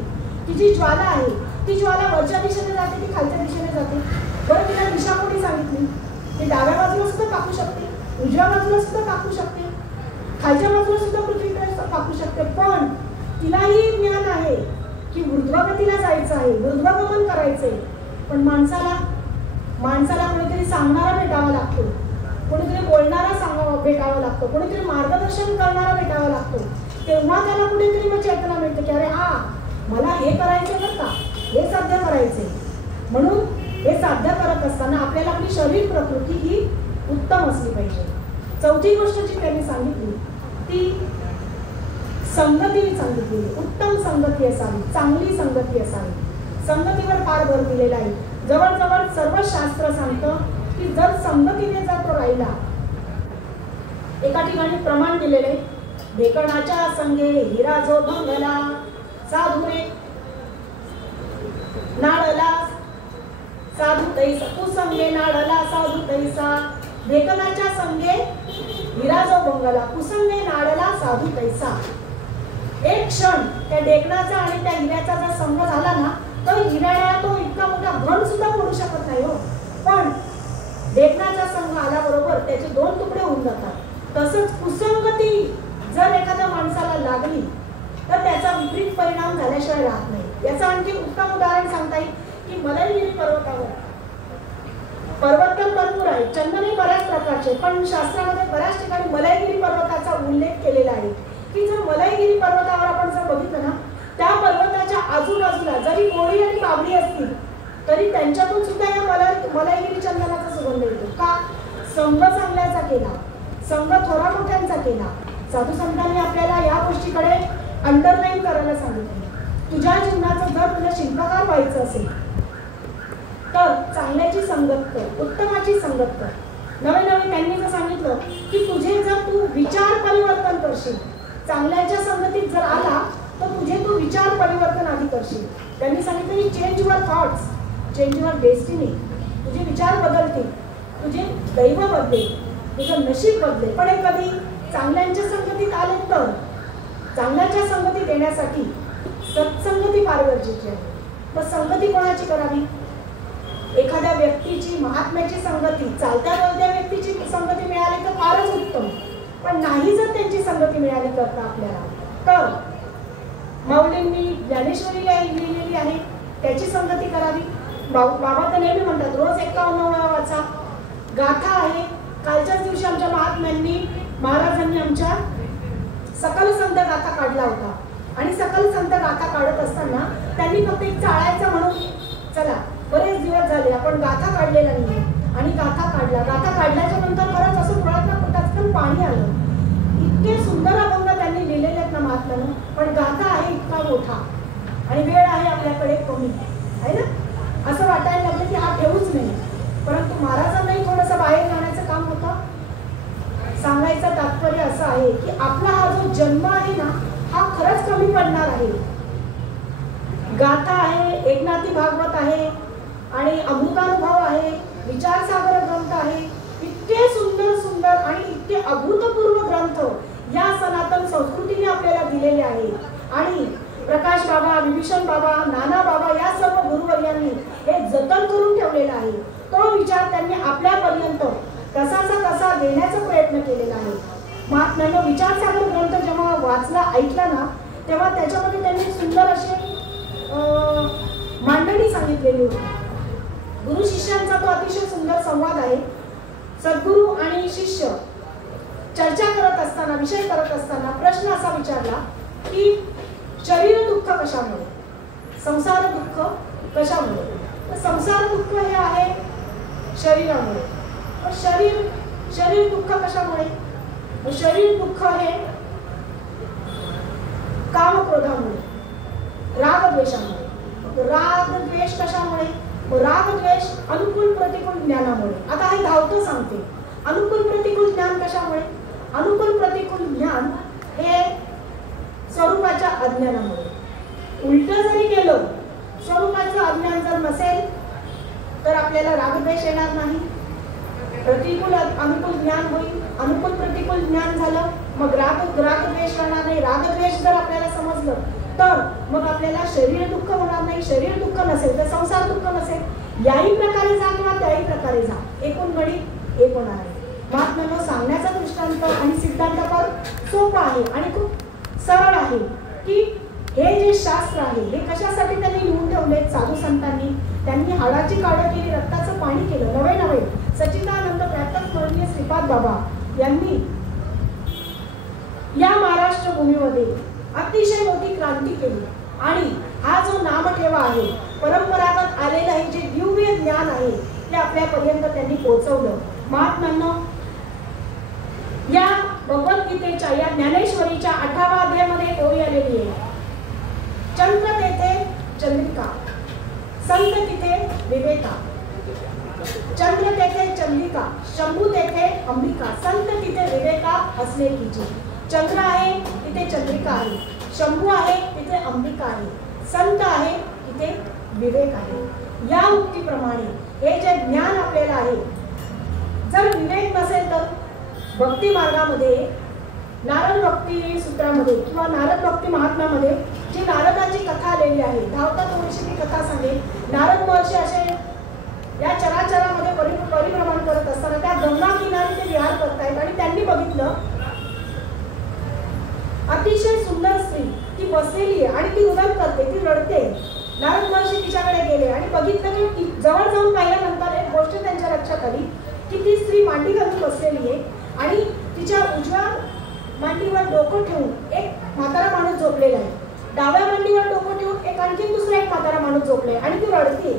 ती जी ज्वाला आहे, ती ज्वाला वरच्या दिशेने जाते की खालच्या दिशेने जाते. बरं, तिला दिशा कोणी सांगितली? ती डाव्या बाजूला सुद्धा टाकू शकते, उजव्या बाजूला सुद्धा टाकू शकते, खालच्या बाजूला सुद्धा पृथ्वीकडे टाकू शकते. पण तिलाही ज्ञान आहे की ऊर्ध्वगतीला जायचं आहे, ऊर्ध्वगमन करायचंय. पण माणसाला कोणीतरी सांगणारा भेटावा लागतो, कोणीतरी बोलणारा भेटावा लागतो, कोणीतरी मार्गदर्शन करणारा भेटावा लागतो. तेव्हा त्याला कुठेतरी मग चेतना मिळते की अरे हा मला हे करायचं बरं का, हे साध्य करायचंय. म्हणून हे साध्य करत असताना आपल्याला आपली शरीर प्रकृती ही उत्तम असली पाहिजे. चौथी गोष्ट जी त्यांनी सांगितली ती संगती सांगितली. उत्तम संगती असावी, चांगली संगती असावी. संगतीवर फार भर दिलेला आहे. जवळजवळ सर्व शास्त्र सांगतं की जर संगतीने जर तो राहिला, एका ठिकाणी प्रमाण दिलेले आहे, ढेकणाच्या संगे हिरा जो भंगला, साधुरे नाळला साधू तैसा, कुसंगे नाळला साधू तैसा, ढेकणाच्या संगे हिरा जो भंगला, कुसंगे नाळला साधू तैसा. एक क्षण त्या ढेकणाचा आणि त्या हिऱ्याचा जर संग झाला ना तर हिऱ्याला तो इतका मोठा घन सुद्धा पडू शकत नाही हो. पण ढेकणाचा संग आल्याबरोबर त्याचे 2 तुकडे होऊन जातात. तसंच कुसंगती जर एखाद्या माणसाला लागली तर त्याचा विपरीत परिणाम झाल्याशिवाय राहत नाही. याचं आणखी उत्तम उदाहरण सांगता येईल की मलयगिरी पर्वतावर, पर्वत तर भरपूर आहे, चंदनही बऱ्याच प्रकारचे, पण शास्त्रामध्ये बऱ्याच ठिकाणी मलयगिरी पर्वताचा उल्लेख केलेला आहे की जर मलयगिरी पर्वतावर आपण जर बघितलं ना, त्या पर्वताच्या आजूबाजूला जरी मोरी आणि बाबळी असतील तरी त्यांच्यातून सुद्धा या मलयगिरी चंदनाचा सुगंध येतो. का? संघ चांगल्याचा केला, संघ थोडा मोठ्यांचा केला. साधू संतांनी आपल्याला या गोष्टीकडे अंडरलाईन करायला सांगितले. तुझ्या जीवनाचं जर तुला शिल्पकार व्हायचं असेल तर चांगल्याची संगत कर, उत्तमाची संगत कर. नवे नवे त्यांनी जर सांगितलं की तुझे जर तू विचार परिवर्तन करशील, चांगल्याच्या संगतीत जर आला तर तुझे तू विचार परिवर्तन आधी करशील. त्यांनी सांगितलं की change your thoughts, change your destiny. तुझे विचार बदलतील, तुझे दैव बदलेल, तुझं नशीब बदलेल. पण हे कधी चांगल्यांच्या संगतीत आले तर. चांगल्याच्या संगतीत येण्यासाठी सत्संगती फार गरजेची आहे. मग संगती कोणाची करावी? एखाद्या व्यक्तीची, महात्म्याची संगती, चालत्या बोलत्या व्यक्तीची संगती मिळाली तर फारच उत्तम. पण नाही जर त्यांची संगती मिळाली करता आपल्याला, तर माऊलींनी ज्ञानेश्वरी लिहिलेली आहे त्याची संगती करावी. बाबा तर नेहमी म्हणतात रोज 51 वेळा वाचा. गाथा आहे, कालच्याच दिवशी आमच्या महात्म्यांनी, महाराजांनी आमच्या सकल संत गाथा काढला होता. आणि सकल संत गाथा काढत असताना त्यांनी फक्त एक चाळायचं म्हणून, चला बरेच दिवस झाले आपण गाथा काढलेला नाही, आणि गाथा काढला. गाथा काढल्याच्या नंतर खरंच असं डोळ्यात ना पोटात पाणी आलं. इतके सुंदर अभंग त्यांनी लिहिलेले आहेत ना महात्म्यानं. पण गाथा आहे इतका मोठा आणि वेळ आहे आपल्याकडे कमी आहे ना, असं वाटायला लागलं की हा ठेवूच नाही. परंतु महाराजांनाही थोडंसं बाहेर जाण्याचं काम होतं. सांगायचं तात्पर्य असं आहे की आपला हा जो जन्म आहे ना हा खरंच कमी पडणार आहे. गाथा आहे, एकनाथी भागवत आहे आणि अमृतानुभव आहे, विचारसागर ग्रंथ आहे. इतके सुंदर सुंदर आणि इतके अभूतपूर्व ग्रंथ या सनातन संस्कृतीने आपल्याला दिलेले आहे. आणि प्रकाश बाबा, विभीषण बाबा, नाना बाबा या सर्व गुरुवर्यांनी हे जतन करून ठेवलेलं आहे. तो विचार त्यांनी आपल्यापर्यंत कसाचा कसा देण्याचा प्रयत्न केलेला आहे. महात्म्यानं विचारसागर ग्रंथ जेव्हा वाचला, ऐकला ना, तेव्हा त्याच्यामध्ये त्यांनी सुंदर असे मांडणी सांगितलेली होती. गुरु शिष्यांचा तो अतिशय सुंदर संवाद आहे. सद्गुरू आणि शिष्य चर्चा करत असताना, विषय करत असताना प्रश्न असा विचारला की शरीर दुःख कशामुळे, संसार दुःख कशामुळे. तर संसार दुःख हे आहे शरीरामुळे. शरीर दुःख कशामुळे? शरीर दुःख हे कामक्रोधामुळे, रागद्वेषामुळे. रागद्वेष कशामुळे? रागद्वेष अनुकूल प्रतिकूल ज्ञानामुळे. आता हे धावतं सांगते. अनुकूल प्रतिकूल ज्ञान कशामुळे? अनुकूल प्रतिकूल ज्ञान हे स्वरूपाच्या अज्ञानामुळे. उलट जरी केलं, स्वरूपाचं अज्ञान जर नसेल तर आपल्याला रागद्वेष येणार नाही. प्रतिकूल अनुकूल ज्ञान होईल, अनुकूल प्रतिकूल ज्ञान झालं, मग रागद्वेष राहणार नाही. रागद्वेष जर आपल्याला समजलं तर मग आपल्याला शरीर दुःख होणार नाही. शरीर दुःख नसेल तर संसार दुःख नसेल. याही प्रकारे जा किंवा त्याही प्रकारे जा, एकूण गणित एक होणार आहे. महात्म्यानं सांगण्याचा दृष्टांत आणि सिद्धांत फार सोपा आहे आणि खूप सरळ आहे की हे जे शास्त्र आहे हे कशासाठी त्यांनी लिहून ठेवले साधू संतांनी. त्यांनी हाडाची काढं केली, रक्ताचं पाणी केलं. नवे नवे सच्चिदानंद प्राप्त स्मरणीय श्रीपाद बाबा यांनी या महाराष्ट्र भूमीमध्ये अतिशय मोठी क्रांती केली. आणि हा जो नामठेवा आहे, परंपरागत आलेलं आहे, जे दिव्य ज्ञान आहे ते आपल्यापर्यंत त्यांनी पोहोचवलं. महात्म्यांना या भगवद्गीतेच्या, या ज्ञानेश्वरीच्या 8व्या अध्यायामध्ये ओळी आलेली आहे. चंद्र तेथे चंद्रिका, संत तिथे विवेका. चंद्र तेथे चंद्रिका, शंभू तेथे अंबिका, संत तिथे विवेका असले कीजे. चंद्र आहे तिथे चंद्रिका आहे, शंभू आहे तिथे अंबिका आहे, संत आहे तिथे विवेक आहे. या उक्तीप्रमाणे हे जे ज्ञान आपल्याला आहे, जर विवेक नसेल तर भक्ती मार्गामध्ये, नारद भक्ती सूत्रामध्ये किंवा नारद भक्ती महात्म्यामध्ये जी नारदाची कथा आलेली आहे, धावता थोडीशी ती कथा सांगेल. नारद महर्षी असे या चराचरामध्ये परिभ्रमण करत असताना त्या गंगा किनारी ते विहार करतायत आणि त्यांनी बघितलं अतिशय सुंदर स्त्री ती बसलेली आहे आणि ती रुदन करते, ती रडते. नारद महर्षी तिच्याकडे गेले आणि बघितलं की जवळ जाऊन पाहिल्यानंतर एक गोष्ट त्यांच्या लक्षात आली की ती स्त्री मांडी घालून बसलेली आहे आणि तिच्या उजव्या मांडीवर डोकं ठेवून एक म्हातारा माणूस झोपलेला आहे, डाव्या मांडीवर डोकं ठेवून आणखी दुसरा एक म्हातारा माणूस झोपलाय आणि ती रडते.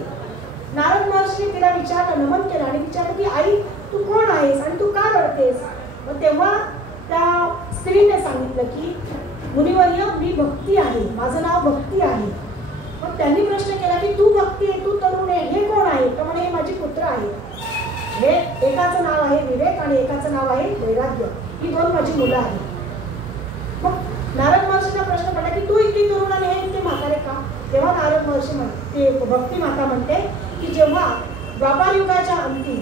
नारद महर्षीने तिला विचारलं, नमन केलं आणि विचारलं की आई तू कोण आहेस आणि तू का रडतेस. मग तेव्हा त्या स्त्रीने सांगितलं की मुनिवर्य मी भक्ती आहे, माझं नाव भक्ती आहे. मग त्यांनी प्रश्न केला की तू भक्ती आहे, तू तरुण आहे, हे कोण आहे. तर म्हणे हे माझे पुत्र आहे. हे एकाचं नाव आहे विवेक आणि एकाचं नाव आहे वैराग्य. ही दोन माझी मुलं आहेत. मग नारद महर्षीचा प्रश्न पडला की तू इतकी तरुण आणि हे इतके म्हातारे का? तेव्हा नारद महर्षी म्हणते, भक्ती माता म्हणते की जेव्हा द्वापार युगाच्या अंती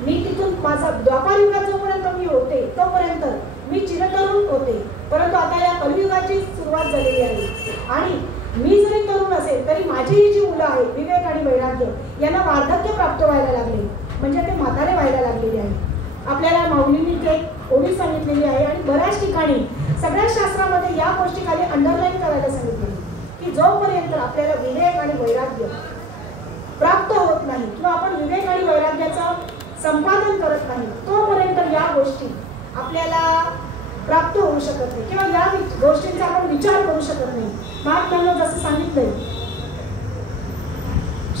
मी तिथून माझा द्वापार युगात जोपर्यंत मी होते तोपर्यंत मी चिरतरुण होते, परंतु आता या कलियुगाची सुरुवात झालेली आहे आणि मी जरी तरुण असेल तरी माझी ही जी मुलं आहेत विवेक आणि वैराग्य यांना वार्धक्य प्राप्त व्हायला लागले, म्हणजे ते म्हातारे व्हायला लागलेले आहे. आपल्याला माऊलींनी ते ओळी सांगितलेली आहे आणि बऱ्याच ठिकाणी सगळ्या शास्त्रामध्ये या गोष्टी खाली अंडरलाईन करायला सांगितलेली की जोपर्यंत आपल्याला विवेक आणि वैराग्य प्राप्त होत नाही किंवा आपण विवेक आणि वैराग्याचं संपादन करत नाही तोपर्यंत या गोष्टी आपल्याला प्राप्त होऊ शकत नाही किंवा या गोष्टींचा आपण विचार करू शकत नाही. महात्म्यांना जसं सांगितलंय,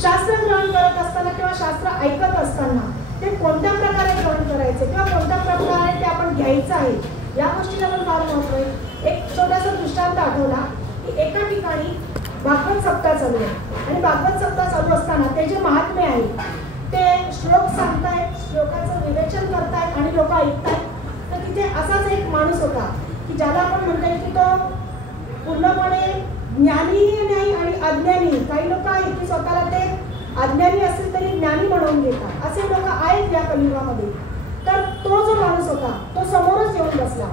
शास्त्र ग्रहण करत असताना किंवा शास्त्र ऐकत असताना ते कोणत्या प्रकारे ग्रहण करायचे किंवा कोणत्या प्रकारे ते आपण घ्यायचं आहे या गोष्टीला पण फार महत्त्व आहे. एक छोटासा दृष्टांत आठवला की एका ठिकाणी भागवत सप्ताह चालू आहे आणि भागवत सप्ताह चालू असताना ते जे महात्मे आहे ते श्लोक सांगतायत, श्लोकाचं विवेचन करतायत आणि लोक ऐकतायत. तर तिथे असाच एक माणूस होता की ज्याला आपण म्हणता येईल की तो पूर्णपणे ज्ञानीही नाही आणि अज्ञानी. काही लोक आहेत की स्वतःला ते अज्ञानी असतील तरी ज्ञानी म्हणून घेतात, असे लोक आहेत या कलियुगामध्ये. तर तो जो माणूस होता तो समोरच येऊन बसला.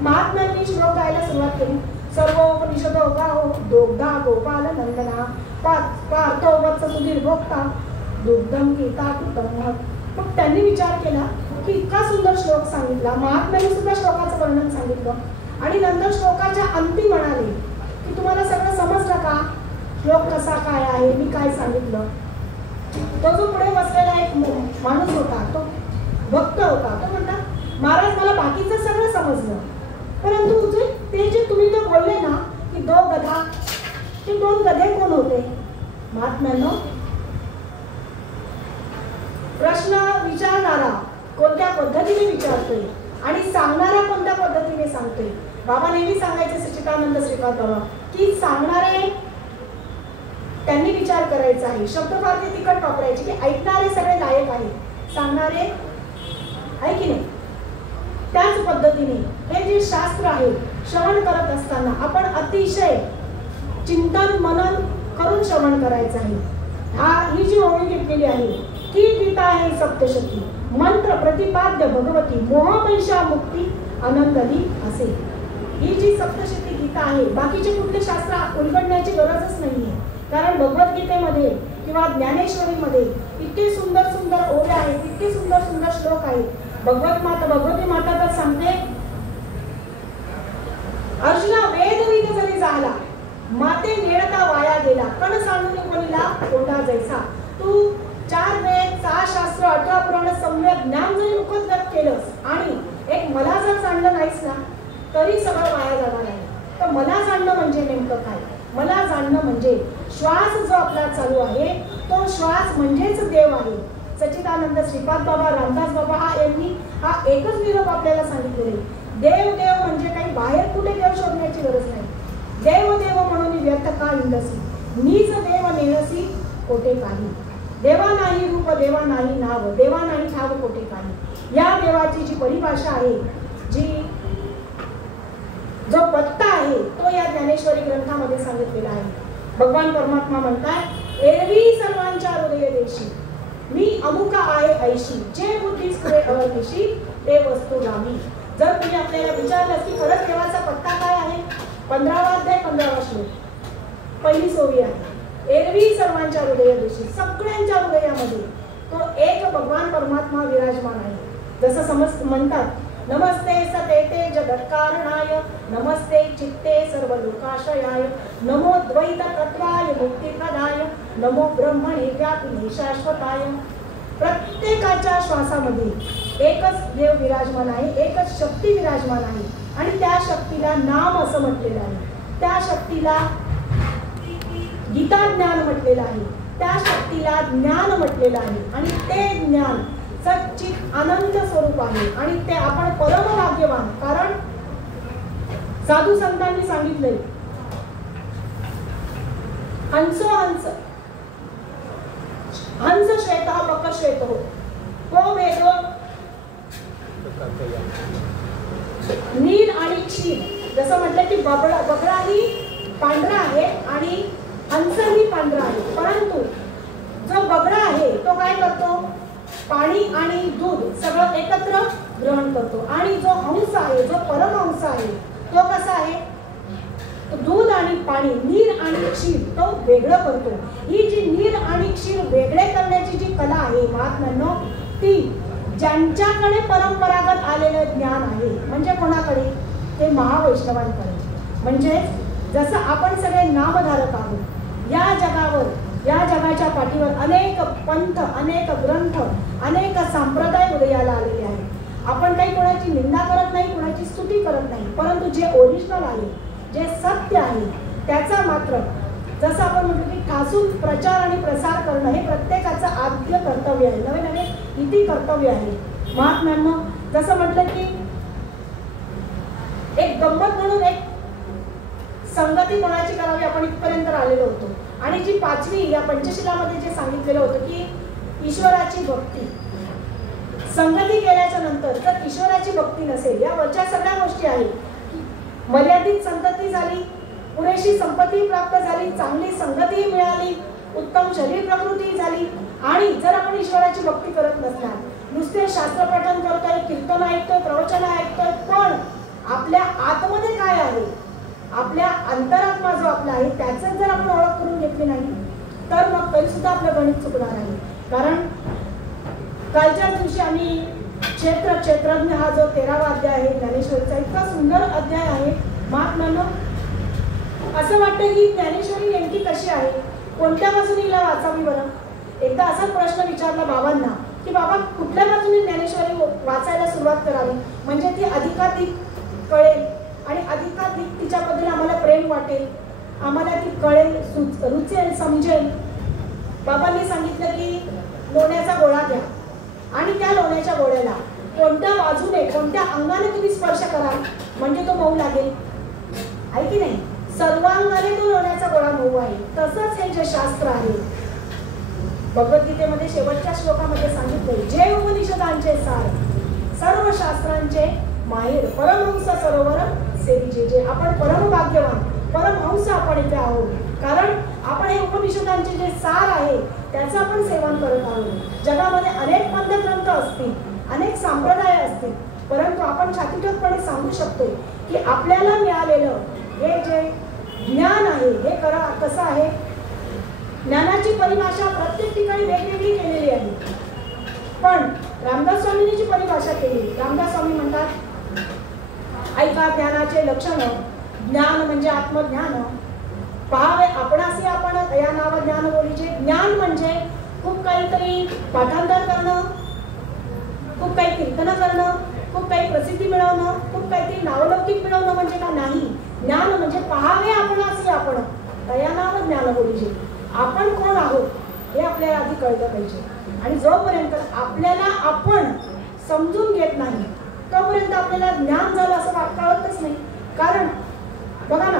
महात्म्यांनी श्लोक गायला सुरुवात केली. सर्वोपनिषदो गाओ दोग्धा गोपाल नंदना पार्थो वत्स सुधीर भोक्ता दुग्धम गीता कृतम. मग त्यांनी विचार केला की इतका सुंदर श्लोक सांगितला, महात्म्यांनी सुद्धा श्लोकाचं वर्णन सांगितलं आणि नंतर श्लोकाच्या अंती म्हणाले की तुम्हाला सगळं समजलं का, श्लोक कसा काय आहे, मी काय सांगितलं. तो जो पुढे बसलेला एक माणूस होता, तो भक्त होता, तो म्हणता महाराज मला बाकीचं सगळं समजलं, परंतु ते जे तुम्ही तो बोलले ना की दो गधा, ते दोन गधे कोण होते? महात्म्यांनो, प्रश्न विचारणारा कोणत्या पद्धतीने विचारतोय आणि सांगणारा कोणत्या पद्धतीने सांगतोय. बाबा नेहमी सांगायचे सच्चिदानंद श्रीपाद बाबा की सांगणारे त्यांनी विचार करायचा आहे, शब्द फार ते तिखट वापरायचे की ऐकणारे सगळे लायक आहेत, सांगणारे आहे की नाही. त्याच पद्धतीने हे जे शास्त्र आहे श्रवण करत असताना आपण अतिशय चिंतन मनन करून श्रवण करायचं आहे. ही जी ओळी घेतलेली आहे की गीता आहे सप्तशती मंत्र प्रतिपाद्य भगवती मोहमैषा मुक्ती आनंदली असे. ही जी सप्तशती गीता आहे बाकीचे कुठले शास्त्र उलगडण्याची गरजच नाहीये, कारण भगवद्गीतेमध्ये किंवा ज्ञानेश्वरीमध्ये इतके सुंदर सुंदर ओव्या आहेत, इतके सुंदर सुंदर श्लोक आहेत. भगवती माता तर सांगते, अर्जुना वेदविद जरी झाला माते नेळता वाया गेला कण सांडून बोलिला कोंडा जैसा. तू 4 वेद 6 शास्त्र 18 पुराण सम्यक ज्ञान जरी मुखोद्गत केलंस आणि एक मला जर जाणलं नाहीस ना तरी सगळं वाया जाणार आहे. तर मला जाणणं म्हणजे नेमकं काय? मला जाणणं म्हणजे श्वास जो आपला चालू आहे तो श्वास म्हणजेच देव आहे. सच्चिदानंद श्रीपाद बाबा रामदास बाबा यांनी हा एकच निरोप आपल्याला सांगितलेला आहे. देव देव म्हणजे काही बाहेर कुठे देव शोधण्याची गरज नाही. देव देव म्हणून व्यर्थ का इंदसी नीच देव नेनसी कोठे काही. देवा नाही रूप देवा नाही नाव देवा नाही ठाव कोठे काही. या देवाची जी परिभाषा आहे, जी जो पत्ता आहे तो या ज्ञानेश्वरी ग्रंथामध्ये सांगितलेला आहे. भगवान परमात्मा म्हणतात एरवी सर्वांच्या हृदय देशी मी अमुका आहे ऐशी जे बुद्धीस पुरे अवतीशी ते वस्तू नामी. जर तुम्ही आपल्याला विचारलं की खरंच देवाचा पत्ता काय आहे, 15वा अध्याय 15वा श्लोक पहिली ओवी आहे. एरवी सर्वांच्या हृदय देशी सगळ्यांच्या हृदयामध्ये तो एक भगवान परमात्मा विराजमान आहे. जसं समज म्हणतात नमस्ते सतेते जगत्कारणाय नमस्ते चित्ते सर्व लोकाश्रयाय नमो द्वैत तत्वाय मुक्तिप्रदाय नमो ब्रह्मणे व्यापिने शाश्वताय. प्रत्येकाच्या श्वासामध्ये एकच देव विराजमान आहे, एकच शक्ती विराजमान आहे आणि त्या शक्तीला नाम असं म्हटलेलं आहे. त्या शक्तीला गीता ज्ञान म्हटलेलं आहे, त्या शक्तीला ज्ञान म्हटलेलं आहे आणि ते ज्ञान सच्चित अनंत स्वरूप आहे आणि ते आपण परम भाग्यवान. कारण साधू संतांनी सांगितले हंसो हंस हंस श्वेत बक श्वेत हो तो वेगळो. नील आणि क्षीर, जसं म्हटलं की बगळा ही पांढरा आहे आणि हंस ही पांढरा आहे. परंतु जो बगळा आहे तो काय करतो, पाणी आणि दूध सगळं एकत्र ग्रहण करतो. आणि जो हंस आहे, जो परमहंस आहे, तो कसा आहे, दूध आणि पाणी, नीर आणि क्षीर तो वेगळं करतो. ही जी नीर आणि क्षीर वेगळे करण्याची जी कला आहे महात्म्यांनो, ती ज्यांच्याकडे परंपरागत आलेलं ज्ञान आहे, म्हणजे कोणाकडे, ते महावैष्णवांकडे. म्हणजे जसं आपण सगळे नामधारक आहोत, या जगावर, या जगाच्या पाठीवर अनेक पंथ, अनेक ग्रंथ, अनेक संप्रदाय उदयाला आलेले आहेत. आपण काही कोणाची निंदा करत नाही, कोणाची स्तुती करत नाही, परंतु जे ओरिजिनल आहे, जे सत्य आहे, त्याचा मात्र जसं आपण म्हटलं की ठासून प्रचार आणि प्रसार करणं हे प्रत्येकाचं आद्य कर्तव्य आहे, नवे नवे इति कर्तव्य आहे. महात्म्यांनो, जसं म्हटलं की एक गंमत म्हणून एक संगती कोणाची करावी आपण इथपर्यंत आलेलो होतो. आणि जी पाचवी या पंचशिलामध्ये जे सांगितलेलं होतं की ईश्वराची भक्ती, संगती केल्याच्या नंतर जर ईश्वराची भक्ती नसेल, या वरच्या सगळ्या गोष्टी आहेत, मर्यादित संतती झाली, पुरेशी संपत्ती प्राप्त झाली, चांगली संगती मिळाली, उत्तम शरीर प्रकृती झाली, आणि जर आपण ईश्वराची भक्ती करत नसणार, नुसते शास्त्र पठण करतोय, कीर्तन ऐकतोय, प्रवचन ऐकतोय, पण आपल्या आतमध्ये काय आहे, आपल्या अंतरात्मा जो आपला आहे त्याचं जर आपण ओळख करून घेतली नाही, तर मग तरी सुद्धा आपलं गणित चुकणार आहे. कारण कालच्या दिवशी आम्ही क्षेत्रज्ञ हा जो 13वा अध्याय आहे ज्ञानेश्वरीचा, इतका सुंदर अध्याय आहे महात्म्यांनो. असं वाटतं की ज्ञानेश्वरी नेमकी कशी आहे, कोणत्या बाजूने हिला वाचावी बरं. एकदा असा प्रश्न विचारला बाबांना की बाबा कुठल्या बाजूने ज्ञानेश्वरी वाचायला सुरुवात करावी म्हणजे ती अधिकाधिक कळेल आणि अधिकाधिक तिच्याबद्दल आम्हाला प्रेम वाटेल, आम्हाला ती कळेल, रुचेल, समजेल. बाबांनी सांगितलं की लोण्याचा गोळा घ्या आणि त्या लोण्याच्या गोळ्याला कोणत्या बाजूने, कोणत्या अंगाने तुम्ही स्पर्श कराल म्हणजे तो मऊ लागेल, आहे की नाही. सर्वांगाने तो लोण्याचा गोळा मऊ आहे. तसंच हे जे शास्त्र आहे, भगवद्गीतेमध्ये शेवटच्या श्लोकामध्ये सांगितले, जे उपनिषदांचे सार, सर्व शास्त्रांचे माहेर, परमहंस सरोवर सेविजे. जे आपण परमभाग्यवान, परमहंस आपण इथे आहोत, कारण आपण हे उपनिषदांचे जे सार आहे त्याचं आपण सेवन करत आहोत. जगामध्ये अनेक पंथग्रंथ असतील, अनेक संप्रदाय असतील, परंतु आपण छातीठोकपणे सांगू शकतो की आपल्याला मिळालेलं हे जे ज्ञान आहे हे कसं आहे. ज्ञानाची परिभाषा प्रत्येक ठिकाणी वेगवेगळी केलेली आहे, पण रामदास स्वामींनी जी परिभाषा केली, रामदास स्वामी म्हणतात, ऐका ज्ञानाचे लक्षण, ज्ञान म्हणजे आत्मज्ञान, पहावे आपणासी आपण या नाव ज्ञान बोलीचे. ज्ञान म्हणजे खूप काहीतरी पाठांतर करणं, खूप काही कीर्तन करणं, खूप काही प्रसिद्धी मिळवणं, खूप काहीतरी नावलौकिक मिळवणं म्हणजे का नाही. ज्ञान म्हणजे पहावे आपणासी आपण या नाव ज्ञान बोलीचे. आपण कोण आहोत हे आपल्याला आधी कळलं पाहिजे. आणि जोपर्यंत आपल्याला आपण समजून घेत नाही तोपर्यंत आपल्याला ज्ञान झालं असं कळतच नाही. कारण बघा ना,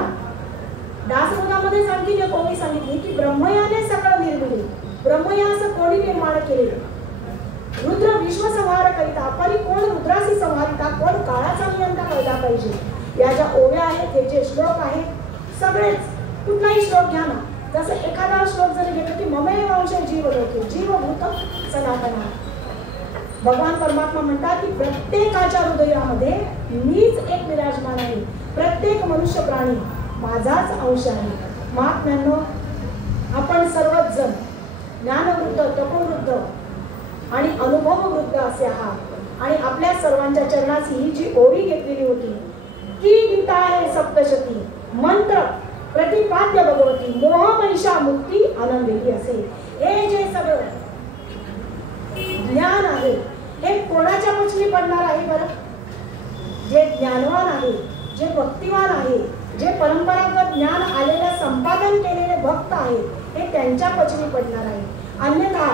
दासबोधामध्ये सांगितले, कोणी सांगितले की ब्रह्मयाने सगळं निर्मिले, ब्रह्मया असं कोणी निर्माण केले, रुद्र विश्वसंहार करिता, परी कोण रुद्रासी संहारिता, कोण काळाचा नियंता कळला पाहिजे. या ज्या ओव्या आहेत, हे जे श्लोक आहेत, सगळेच कुठलाही श्लोक घ्या ना, जसं एखादा श्लोक जरी घेतला की ममेव अंश जीव लोके, जीवभूत सनातना. भगवान परमात्मा म्हणतात की प्रत्येकाच्या हृदयामध्ये मीच एक विराजमान आहे, प्रत्येक मनुष्य प्राणी माझाच अंश आहे. महात्म्यांनो, आपण सर्वच जण ज्ञानवृद्ध, तपोवृद्ध आणि अनुभववृद्ध असे आहात. आणि आपल्या सर्वांच्या चरणाची ही जी ओवी घेतलेली होती की गीता आहे सप्तशती, मंत्र प्रतिपाद्य भगवती, मोहमहिषा मुक्ती आनंदेली असे. हे जे सगळं ज्ञान आहे हे कोणाच्या पचनी पडणार आहे बरं. जे ज्ञानवान आहे, जे भक्तिवान आहे, जे परंपरागत ज्ञान आलेलं संपादन केलेले भक्त आहेत, हे त्यांच्या पचनी पडणार आहे. अन्यथा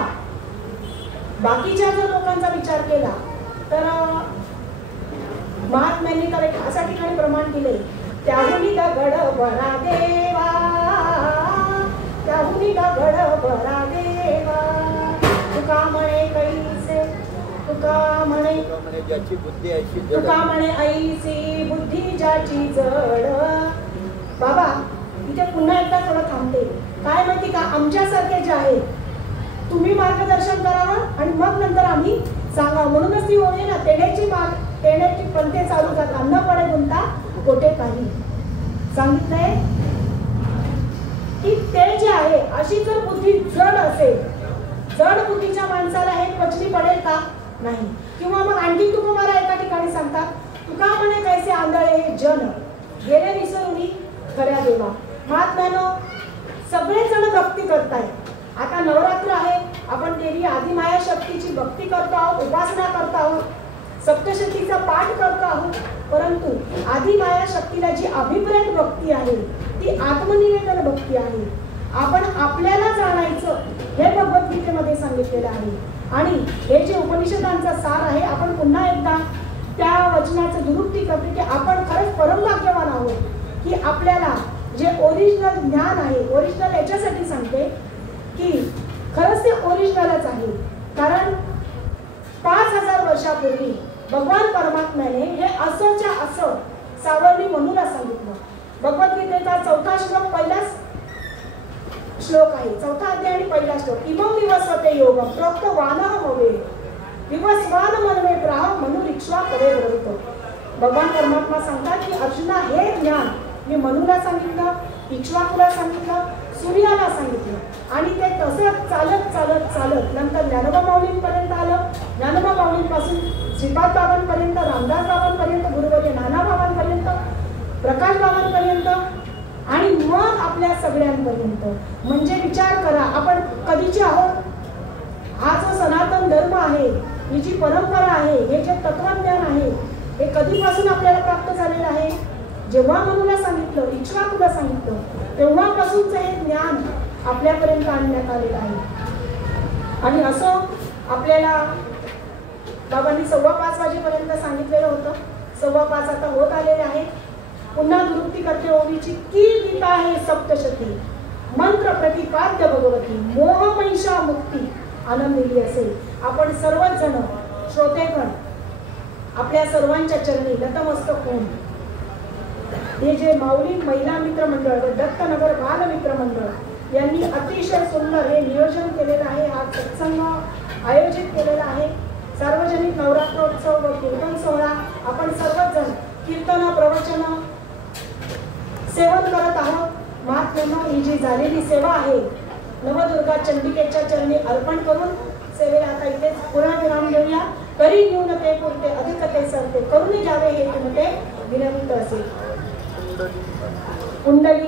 बाकीच्या जर लोकांचा विचार केला तर महात्म्यांनी तर एक अशा ठिकाणी प्रमाण दिले, त्याहुनी दगड भरा देवा, त्याहुनी दगड भरा देवा, तुका म्हणे कैसे तुका म्हणे ज्याची बुद्धी ऐशी जड, तुका म्हणे ऐसी बुद्धी ज्याची जड. बाबा इथे पुन्हा एकदा थोडं थांबते. काय माहिती का, आमच्यासारखे जे आहेत तुम्ही मार्गदर्शन करावं आणि मग नंतर आम्ही सांगावं. म्हणूनच ती ओळी ना, तेण्याची पंथे चालू करता न पडे गुंता गोटे काही. सांगितलंय की ते जे आहे अशी जर बुद्धी जड असेल, जड बुद्धीच्या माणसाला हे पचनी पडेल का? नाही. किंवा मग आणखी तुम्हाला एका ठिकाणी सांगतात, तुका म्हणे कैसे आंधळे हे जन गेले विसरून खऱ्या देवा. महात्म्यानो सगळेच जण भक्ती करतायत. आता नवरात्र आहे, आपण देवी आदिमाया शक्तीची भक्ती करतो आहोत, उपासना करतो आहोत, सप्तशतीचा पाठ करतो आहोत. परंतु आदिमाया शक्तीला जी अभिप्रेत भक्ती आहे ती आत्मनिवेदन भक्ती आहे. आपण आपल्याला जाणायचं हे भगवद्गीतेमध्ये सांगितलेलं आहे. आणि हे जे उपनिषदांचा सार आहे, आपण पुन्हा एकदा त्या वचनाचं दुरुक्ती करतो की आपण खरंच परमभाग्यवान आहोत की आपल्याला जे ओरिजिनल ज्ञान आहे, ओरिजिनल याच्यासाठी सांगते की खरंच ते ओरिजिनलच आहे. कारण 5000 वर्षापूर्वी भगवान परमात्म्याने हे असंच्या असं सावरणी मनुला सांगितलं. भगवद्गीतेचा 4था श्लोक पहिलाच श्लोक आहे, 4था अध्याय आणि पहिला श्लोक. इमं विवस्वते योगम प्रोक्त वानः भवे विवस्वान मनवे प्राह मनु रिक्ष्वा पदे ब्रवीतो. भगवान परमात्मा सांगतात की अर्जुना हे ज्ञान मी मनुला सांगितलं, इक्ष्वाकुला सांगितलं, सूर्याला सांगितलं आणि ते तसंच चालत चालत चालत नंतर ज्ञानोबा माऊलींपर्यंत आलं. ज्ञानोबा माऊलींपासून श्रीपाद बाबांपर्यंत, रामदास बाबांपर्यंत, गुरुवर्य नाना बाबांपर्यंत, प्रकाश बाबांपर्यंत आणि मग आपल्या सगळ्यांपर्यंत. म्हणजे विचार करा आपण कधीचे आहोत. हा जो सनातन धर्म आहे, ही जी परंपरा आहे, हे जे तत्वज्ञान आहे, हे कधीपासून आपल्याला प्राप्त झालेलं आहे? जेव्हा मनुला सांगितलं, इक्ष्वाकुला सांगितलं, तेव्हापासूनच हे ज्ञान आपल्यापर्यंत आणण्यात आलेलं आहे. आणि असं आपल्याला बाबांनी 5:15 वाजेपर्यंत सांगितलेलं होतं. 5:15 आता होत आलेले आहेत. पुन्हा दुरुक्ती करते ओवीची की गीता आहे सप्तशती मंत्र प्रतिपाद्य भगवती मोहमहिषा मुक्ती आनंदिली असेल. आपण सर्वच जण श्रोतेगण आपल्या सर्वांच्या चरणी नतमस्तक होऊन हे जे माऊली महिला मित्र मंडळ व दत्तनगर बाल मित्र मंडळ यांनी अतिशय सुंदर हे नियोजन केलेलं आहे. हा सत्संग आयोजित केलेला आहे. सार्वजनिक नवरात्रोत्सव व कीर्तन सोहळा आपण सर्वच जण कीर्तन प्रवचन सेवन करत आहोत. महात्म्यांनो ही जी झालेली सेवा आहे नवदुर्गा चंडिकेच्या चरणी अर्पण करून सेवेला आता इथेच पुन्हा विराम देऊया. करी न्यून ते पुरते अधिक ते सरते करून घ्यावे हे तुमचे विनंती असेल. कुंडली